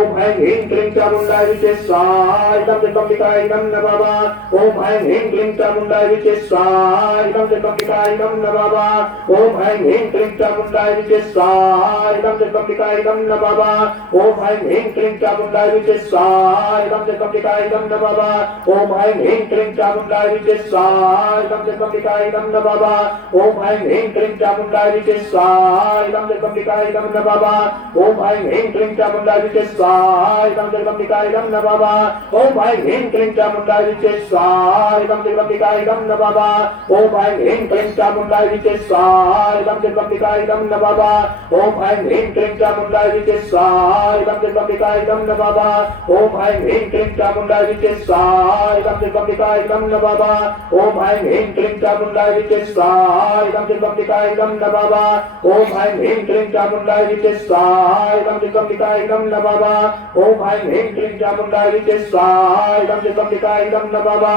ओम ऐं ह्रीं क्लीं चामुण्डाय विद्महे स्वाहा इदं त्र्यम्बिकाय इदं नमः ओम ऐं ह्रीं क्लीं चामुण्डाय विद्महे स्वाहा इदं त्र्यम्बिकाय इदं नमः ओम ऐं ह्रीं क्लीं चामुण्डाय विद्महे स्वाहा इदं त्र्यम्बिकाय इदं नमः ओम ऐं ह्रीं क्लीं चामुण्डाय विद्महे स्वाहा इदं त्र्यम्बिकाय इदं नमः ओम ऐं ह्रीं क्लीं चामुण्डाय विद्महे स्वाहा इदं त्र्यम्बिकाय इदं नमः ओम ऐं ह्रीं क्लीं चामुण्डाय विद्महे स्वाहा इदं त्र्यम्बिकाय इदं नमः ओम ऐं ह्रीं क्लीं चामुण्डाय विद्महे स्वाहा इदं त्र्यम्बिकाय इदं नमः ओम ऐं ह्रीं क्लीं चामुण्डाय विद्महे स्वाहा इदं त्र्यम्बिकाय इदं नमः ओम ऐं ह्रीं क्लीं चामुण्डाय विद्महे स्वाहा इदं त्र्यम्बिकाय इदं नमः ओम ऐं ह्रीं क्लीं चामुण्डाय विद्महे स्वाहा इदं त्र्यम्बिकाय इदं नमः ओम ऐं ह्रीं क्लीं चामुण्डाय विद्महे स्वाहा इदं त्र्यम्बिकाय इदं नमः ओम ऐं ह्रीं क्लीं चामुण्डाय विद्महे स्वाहा इदं त्र्यम्बिकाय इदं नमः ओम ऐं ह्रीं क्लीं चामुण्डाय विद्महे स्वाहा इदं त्र्यम्बिकाय इदं नमः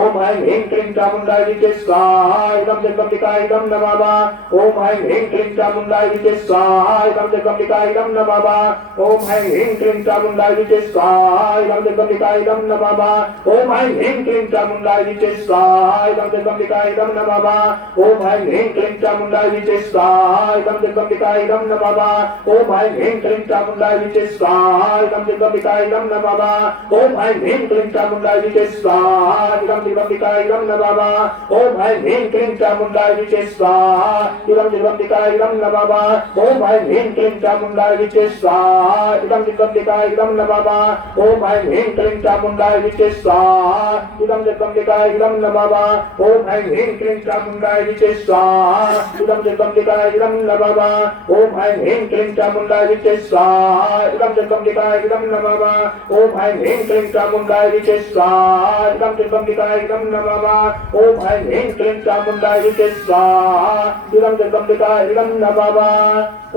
ओम ऐं ह्रीं क्लीं चामुण्डाय विद्महे स्वाहा इदं त्र्यम्बिकाय इदं नमः ओम ऐं ह्रीं क्लीं चामुण्डाय विद्महे स्वाहा इदं त्र्यम्बिकाय इदं नमः ओम ऐं ह्रीं क्लीं चामुण्डाय विद्महे स्वाहा इदं त्र्यम्बिकाय इदं नमः ओम ऐं ह्रीं क्लीं चामुण्डाय विद्महे स्वाहा इदं त्र्यम्बिकाय इदं नमः ओम ऐं ह्रीं क्लीं चामुण्डाय विद्महे स्वाहा इदं त्र्यम्बिकाय इदं नमः ओम ऐं ह्रीं क्लीं चामुण्डाय विद्महे स्वाहा इदं त्र्यम्बिकाय इदं नमः ओम ऐं ह्रीं क्लीं चामुण्डाय विद्महे स्वाहा इदं त्र्यम्बिकाय इदं नमः ओम ऐं ह्रीं क्लीं चामुण्डाय विद्महे स्वाहा इदं त्र्यम्बिकाय इदं नमः ओम ऐं ह्रीं क्लीं चामुण्डाय विद्महे स्वाहा इदं त्र्यम्बिकाय इदं नमः ओम ऐं ह्रीं क्लीं चामुण्डाय विद्महे स्वाहा इदं त्र्यम्बिकाय इदं नमः ओम ऐं ह्रीं क्लीं चामुण्डाय विद्महे स्वाहा इदं त्र्यम्बिकाय इदं नमः ओम ऐं ह्रीं क्लीं चामुण्डाय विद्महे स्वाहा इदं त्र्यम्बिकाय इदं नमः ओम ऐं ह्रीं क्लीं चामुण्डाय विद्महे स्वाहा इदं त्र्यम्बिकाय इदं नमः ओम ऐं ह्रीं क्लीं चामुण्डाय विद्महे स्वाहा इदं त्र्यम्बिकाय इदं नमः ओम ऐं ह्रीं क्लीं चामुण्डाय विद्महे स्वाहा इदं त्र्यम्बिकाय इदं नमः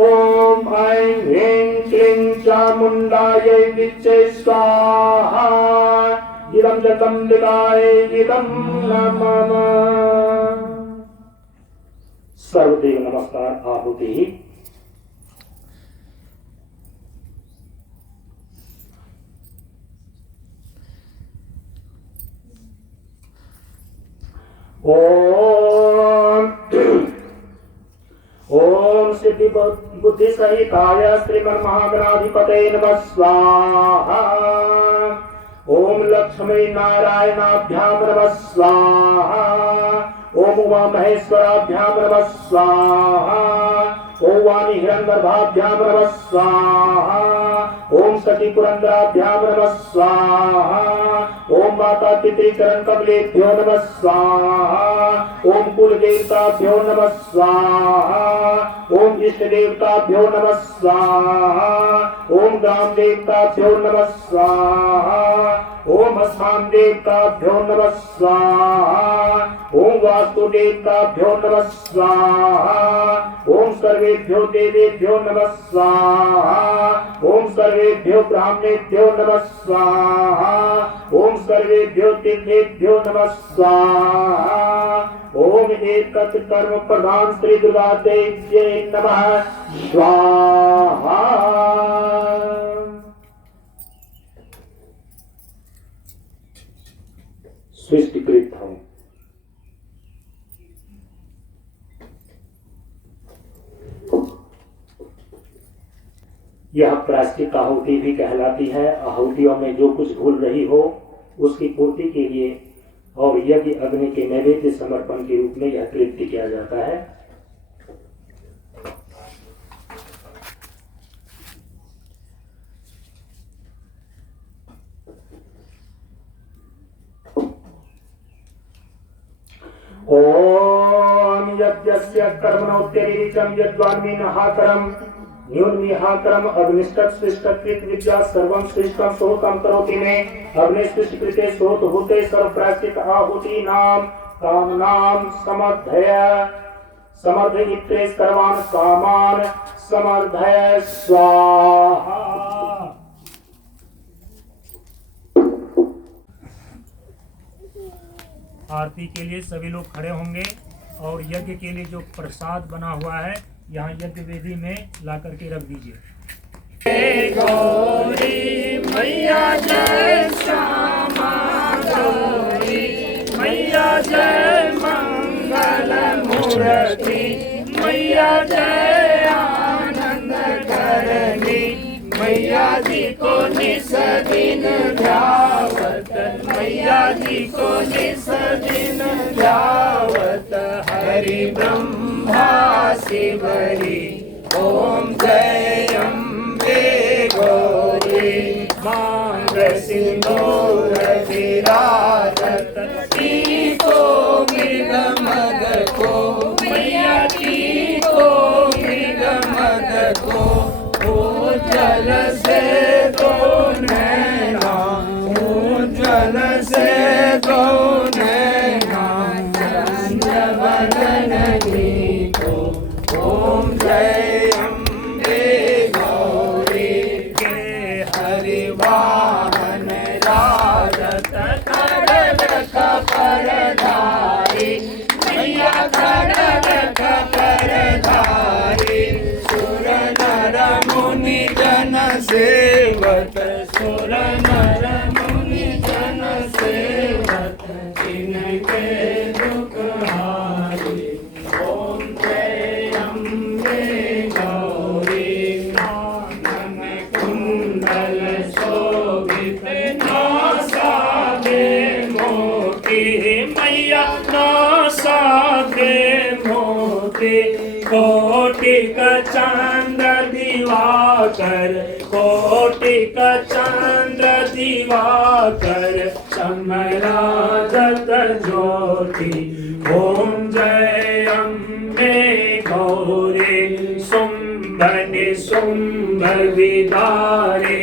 ओम ऐं ह्रीं क्लीं चामुण्डाय विद्महे स्वाहा इदं त्र्यम्बिकाय इदं नमः। सर्वदेव नमस्कार आहुति ओम सिद्धि बुद्धि सहिताय श्रीमन्महागणाधिपतये नमः स्वाहा ओम लक्ष्मी नारायणाभ्यां नमः स्वाहा ओम उमा महेश्वराभ्यां नमः स्वाहा ओम वाणी हिरण्यगर्भाभ्यां नमः स्वाहा ओम सती पुरंदराभ्यां नमः स्वाहा ओम माता पितृ चरण कमलेभ्यो नमः स्वाहा ओम कुल देवताभ्यो नमः स्वाहा ओम इष्ट देवताभ्यो नमः स्वाहा ओम ग्राम देवताभ्यो नमः स्वाहा ओम स्थान देवताभ्यो नमः स्वाहा ओम वास्तु देवताभ्यो नमः स्वाहा ओम सर्वेभ्यो देवेभ्यो नमः स्वाहा ओम सर्वेभ्यो ब्राह्मणेभ्यो नमः स्वाहा ओम सर्वेभ्यो तीर्थेभ्यो नमः स्वाहा ओम एकत्र कर्म प्रधान श्री दुर्गा देव्यै नमः स्वाहा। सृष्टिकृत हम यह प्रायश्चित आहुति भी कहलाती है। आहुतियों में जो कुछ भूल रही हो उसकी पूर्ति के लिए और यज्ञ अग्नि के नैवेद्य समर्पण के रूप में यह कृत्य किया जाता है। ओम यज्ञस्य कर्मणोत्तरीचं यद्वान्मीनहाकरम् न्यूनमीहाकरम् अग्निष्टत् सृष्टकृत विद्या सर्वं सृष्टं सोतं करोति मे अग्निष्टकृते सोतभूते सर्वप्रायश्चित आहुतीनां कामनां समर्धयित्रे सर्वान् कामान् समर्धय स्वाहा। आरती के लिए सभी लोग खड़े होंगे और यज्ञ के लिए जो प्रसाद बना हुआ है यहाँ यज्ञ वेदी में ला करके रख दीजिए। गौरी मैया जय श्यामा गौरी मैया जय मंगल मूर्ति मैया जय आनंद करनी मैया जी को निस दिन ध्यावत मैया जी को निस दिन ध्यावत हरि ब्रह्मा शिवरी ओम जय अम्बे गौरी मांग सिंदूर विराजत को मृग मद को मैया जी को मृग मद को जल से दो नैना जल से दो नैना चंद्र बदन को ओम जय अम्बे गौरी के हरिवाहन राजत खड़ग परधारी मैया खड़ग परधारी सुर नर मुनि जन सेवत सुर नर मुनि जन सेवत जिनके दुख हारी ओम जय अम्बे गौरी कानन कुंडल शोभित नासा दे मोती मैया नासा दे मोती कोटि का चंद्र दिवाकर कोटि का चंद्र दिवाकर समराजत ज्योति ओम जय अम्बे गौरी सुंभनि सुंभ विदारे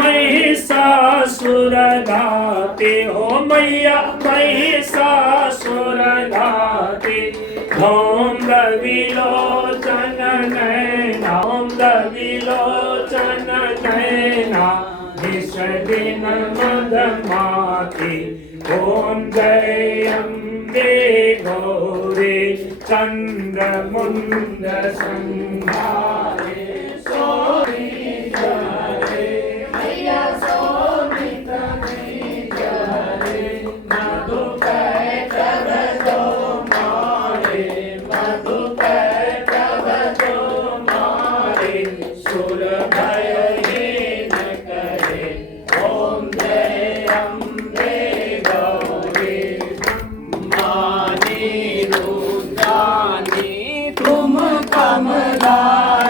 महिषासुर घाते हो मैया महिषासुर घाते ओम विलोचन नैना ओम विलोचन नैना विष दिन मदमाती ओम जय अम्बे गौरी चंद्र मुंड संहारे सोनी जरे मैया सोनित में जरे मधु सुर भय न करे ओम जय अम्बे गौरी मानी रुदानी तुम कमला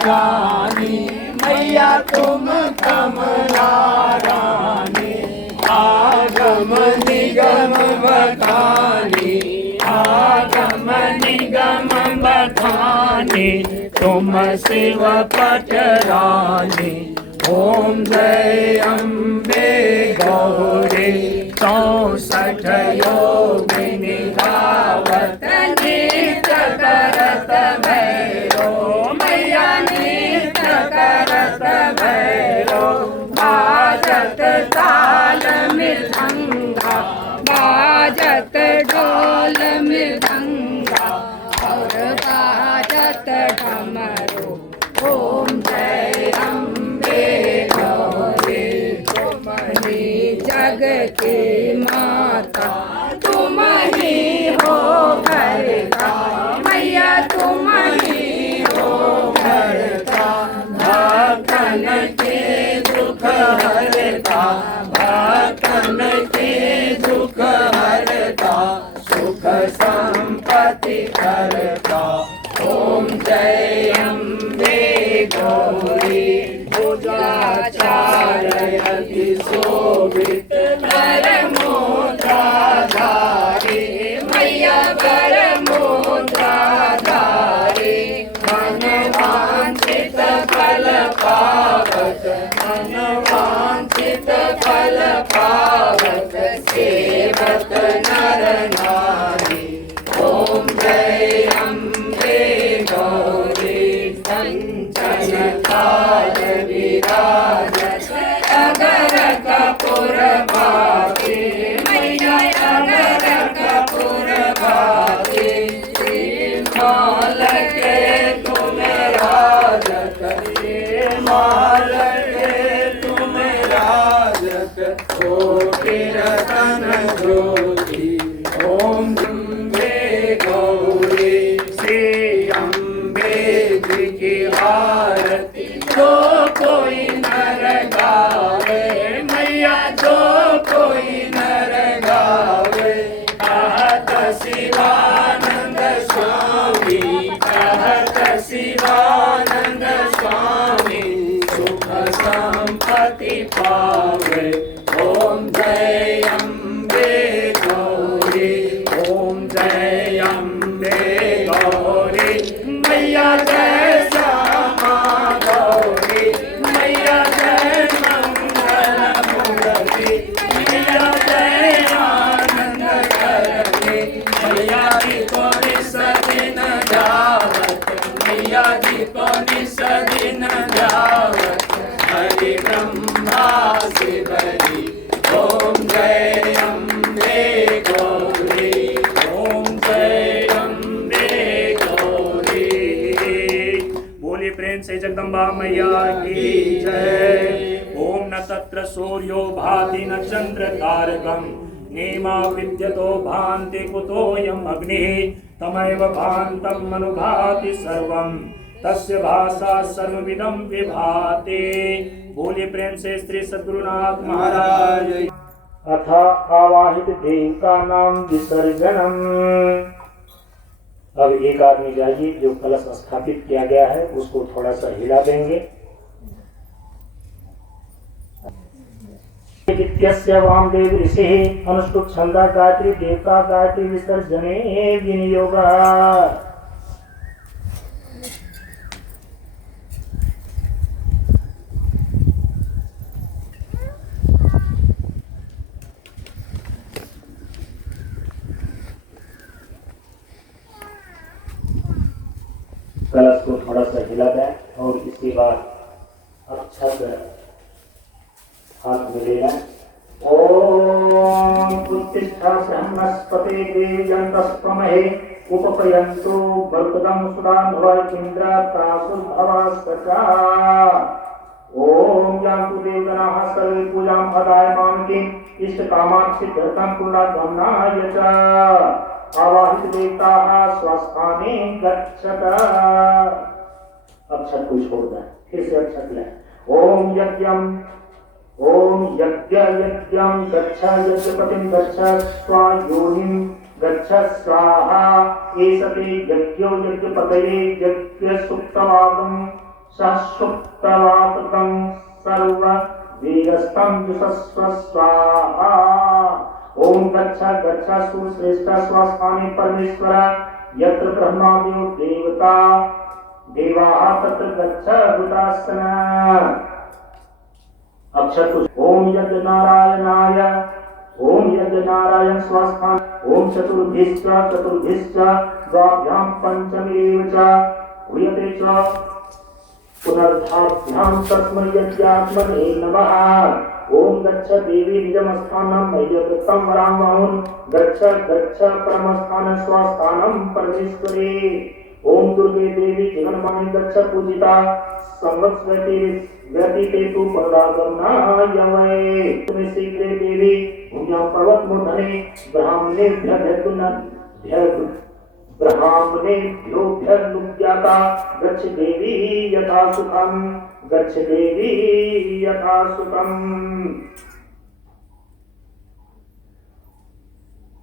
रानी मैया तुम कमला रानी आगम निगम बखानी आगम निगम बखानी तुम शिव पटरानी ओम जय अम्बे गौरी 64 योगिनी गावत नृत्य करत भैरो मैया नृत्य करत भैरो बाजत ताल मृदंगा बाजत ढोल मृदंगा और बाजत डमरू ओम जय अम्बे गौरी तुम ही जग की माता तुम ही हो घर का मैया तुम ही हो घर का भक्तन के दुख हरता भक्तन के दुख हरता सुख संपत्ति करता ओम जय अम्बे गौरी भुजाचार्यति शोभित वर मोद्राधारी मैया वर नर नारी। ओम जय अम्बे गौरी कंचन काल विराजत अगर कपूर बाती। मैया अगर कपूर बाती माल के तुम राजत। माल के तुम राजत कोटि रतन ज्योति। ओम अम्बे गौरी श्री अम्बे जी की आरती जो कोई नर गावे। मैया जो कोई नर गावे कहत शिवानंद स्वामी। कहत शिवानंद स्वामी सुख संपत्ति पावे। ओम जय अम्बे गौरी। ओम जय अम्बे गौरी। मैया जय श्यामा गौरी। मैया जय मंगल मूर्ति। मैया जय आनंद करनी। मैया जी को निसदिन जावत। मैया जी को निसदिन जावत हरि ब्रह्मा शिवरी। ओम जय अम्बे गौरी। ओम जय अम्बे गौरी। बोलिए प्रेम से जगदम्बा मैया की जय। ओम न तत्र सूर्यो भाति न चंद्र तारकम नेमा विद्यतो भान्ति कुतोऽयम् अग्निः तमैव भान्तं अनुभाति सर्वं तस्य भाषा सर्वविदं विभाति। बोलिए प्रेम से श्री सद्गुरुनाथ महाराज। अथ आवाहित देवता नाम विसर्जनम। अब एक आदमी जाइए, जो कलश स्थापित किया गया है उसको थोड़ा सा हिला देंगे। इत्यस्य वामदेव ऋषिः अनुष्टुप छंदा गायत्री देवता गायत्री विसर्जने विनियोगः। कलश को थोड़ा सा हिला दें और इसके बाद अक्षत हाथ में लेना। ओम उत्तिष्ठा ब्रह्मस्पते देवयन्तस्त्वमहे उपपयन्तु बलपदं सुदान्धवाय इन्द्रा तासुर्भवास्तका। ओम यान्तु देवगणाः सर्वे पूजाम् अदायमानके इष्टकामाक्षित्यर्थं पुण्डागमनाय च। आवाहित देवताः स्वस्थाने गच्छत। अक्षत को छोड़ दें, फिर से अक्षत लें। ओम यज्ञम गच्छ यज्ञपतिं गच्छ स्वायोनिं गच्छ स्वाहा। एषते यज्ञो यज्ञपतये यज्ञसुप्तवादं ससुप्तवातकं सर्ववीरस्तं जुषस्व स्वाहा। ओम गच्छ सुश्रेष्ठ स्वस्थाने परमेश्वर यत्र ब्रह्मादयो देवता देवाः तत्र गच्छ हुतासना। अक्षत। ओम यज्ञ नारायण स्वस्थान। ओम चतुर्भिश्च द्वाभ्यां पंचमेव च हुयते च पुनर्धाभ्यां तस्मै यज्ञात्मने नमः। ओम गच्छ देवी निजमस्थानं मय्यकृतं वरामहं गच्छ परमस्थानं स्वस्थानं परमेश्वरे। ओम दुर्गे देवी जगन्माता गच्छ पूजिता संवत्सरते व्यतीते तु पुनरागमनाय वै। तुम्हें शीघ्रे देवी भूम्यां पर्वतमूर्धने ब्राह्मणेभ्योऽभ्यनुज्ञाता गच्छ देवी यथा सुखं। गच्छ देवी यथा सुखं।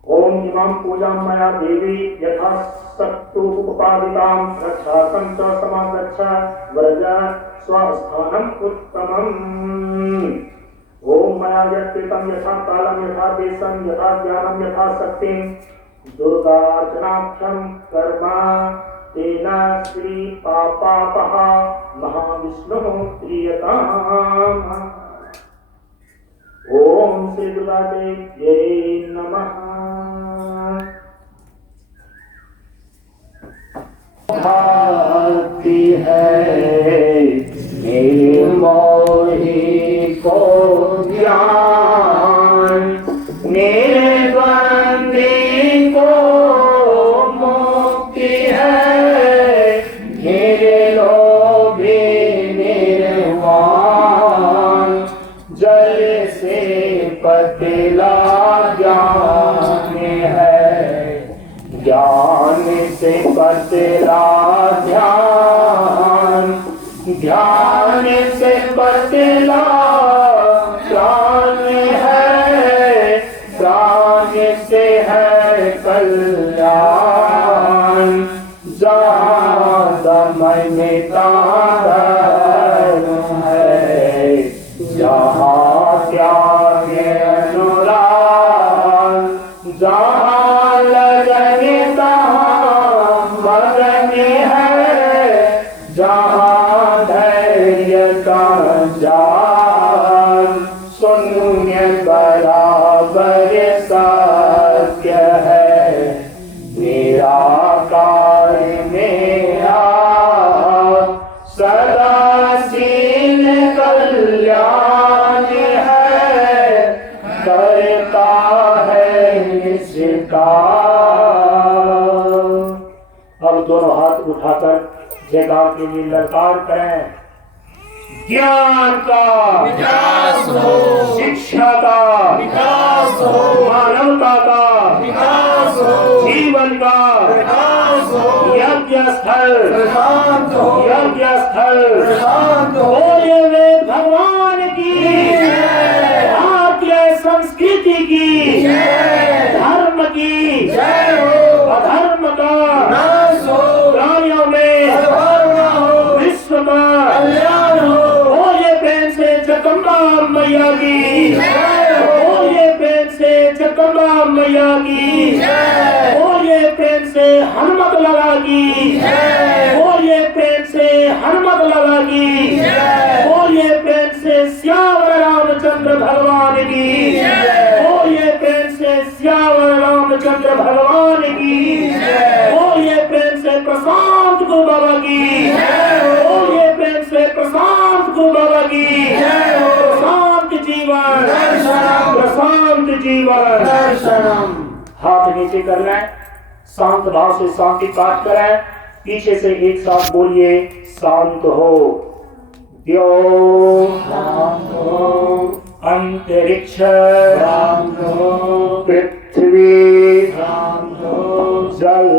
ओम इमां पूजां मया देवी यथा सक्तुपपादितां रक्षार्थं च समागच्छ व्रज स्वस्थानम् उत्तमम्। ओम मया यत्कृतं यथा कालं यथा देशं यथा ज्ञानं यथा शक्तिं दुर्गार्चनाख्यं कर्म तेन श्री पापापः महाविष्णुः क्रियताम्। ओम श्री दुर्गा देव्यै नमः। ज्ञान से बदला ध्यान, ध्यान से बदला ज्ञान है, ज्ञान से है कल्याण। जहाँ दमन में तारण है, जहाँ त्याग अनुराग, जहाँ लगन तहाँ मगन है, जहाँ धैर्य का जान। शून्य बराबर सत्य है, निराकार मेरा सदाशील कल्याण है, करता है इसका। अब दोनों हाथ उठाकर जयकार के लिए ललकार करें। ज्ञान का विकास हो, शिक्षा का विकास हो, मानवता का विकास हो, जीवन का विकास हो, यज्ञ स्थल, प्रशांत हो, यज्ञ स्थल, प्रशांत हो। बोले वेद भगवान की जय। भारतीय संस्कृति की जय। धर्म की जय हो। अधर्म का नाश हो, प्राणियों में सद्भावना हो, विश्व का कल्याण हो। बोले प्रेम से जगदम्बा मैया की जय हो। बोले प्रेम से जगदम्बा मैया की जय। बोले प्रेम से हनुमत लगा की जय। बोले प्रेम से हनुमत लगा की जय। बोले प्रेम से श्यावर रामचंद्र भगवान की जय। बोले प्रेम से श्यावर रामचंद्र भगवान की जय। बोले प्रेम से प्रशांत को बाबा की बोले प्रेम से प्रशांत को बाबा की प्रशांत जीवन, दर्शनम। प्रशांत जीवन। दर्शनम। हाथ नीचे कर लें, शांत भाव से शांति पाठ करें। पीछे से एक साथ बोलिए शांत हो। द्यो शांत हो, अंतरिक्ष शांत हो, पृथ्वी शांत हो, जल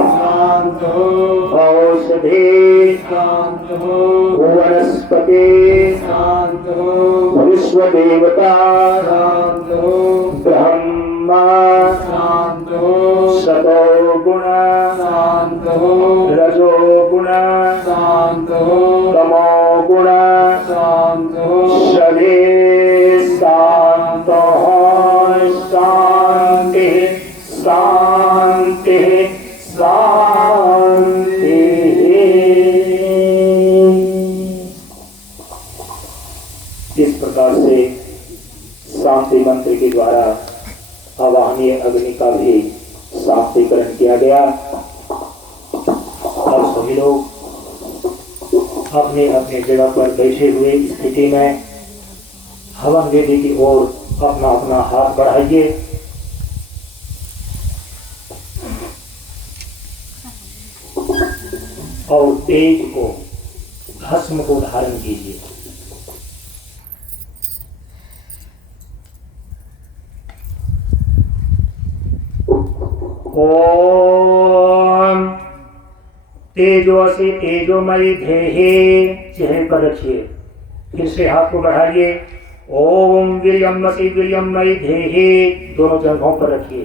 शांत हो, औषधि शांत हो, वनस्पति शांत हो, विश्व देवता शांत हो, ब्रह्मा शांत हो, सतो गुण शांत हो, रजो गुण शांत हो, तमो गुण शांत हो, सभी शांत हो। शांति शांति शांति। इस प्रकार से शांति मंत्र के द्वारा आवाहनीय अग्नि का भी शांतिकरण किया गया। और सभी लोग अपने अपने जगह पर बैठे हुए स्थिति में हवन वेदी की ओर अपना अपना हाथ बढ़ाइए। और तेज को भस्म को धारण कीजिए। ओम तेजोसी तेजोमयी धेहि, चेहरे पर रखिए। फिर से हाथ को बढ़ाइए। ओम वीर्यमसी वीर्यमयी धेहि, दोनों जंघों पर रखिए।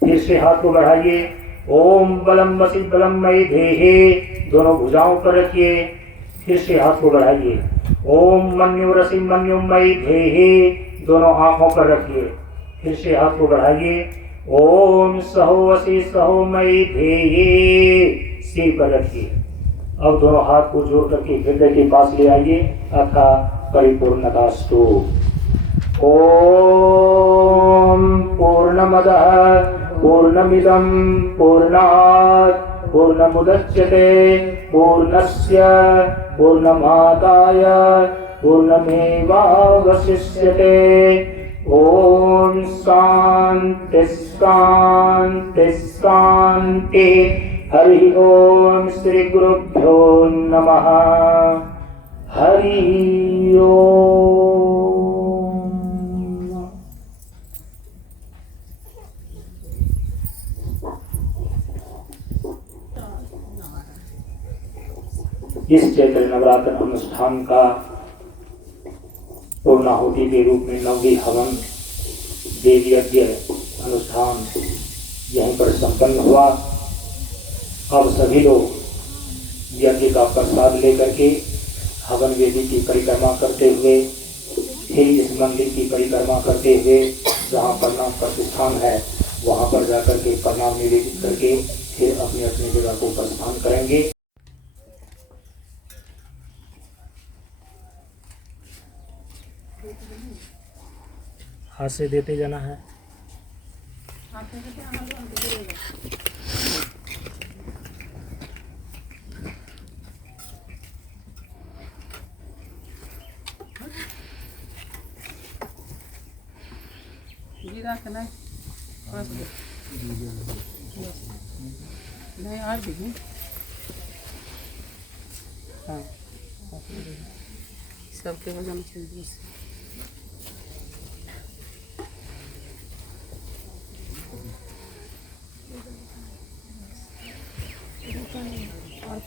फिर से हाथ को बढ़ाइए। ओम बलमसी बलमयी धेहि, दोनों भुजाओं पर रखिए। फिर से हाथ को बढ़ाइए। ओम मन्युरसी मन्युमयी धेहि, दोनों आंखों पर रखिए। फिर से हाथ को बढ़ाइए। ओम सहोवसी सहोमयी धेहि, सिर पर रखिए। अब दोनों हाथ को जोड़ करके हृदय के पास ले आइए अथा परिपूर्णतास्तु। ओम पूर्णमदः पूर्णमिदं पूर्णात् पूर्णमुदच्यते पूर्णस्य पूर्णमादाय पूर्णमेवावशिष्यते। ओम शांति शांति शांति। हरि ओम श्री गुरुभ्यो नमः। हरि ओम। इस चैत्र नवरात्र अनुष्ठान का पूर्णाहुति के रूप में नवमी हवन देवी यज्ञ अनुष्ठान यहीं पर संपन्न हुआ। अब सभी लोग यज्ञ का प्रसाद लेकर के हवन वेदी की परिक्रमा करते हुए फिर इस मंदिर की परिक्रमा करते हुए जहाँ प्रणाम प्रतिष्ठान है वहाँ पर जाकर के प्रणाम निवेदित करके फिर अपनी अपनी जगह को प्रस्थान करेंगे। हाथ से देते जाना है। जीरा का नहीं नहीं और भी हाँ सबके वजन चाहिए। और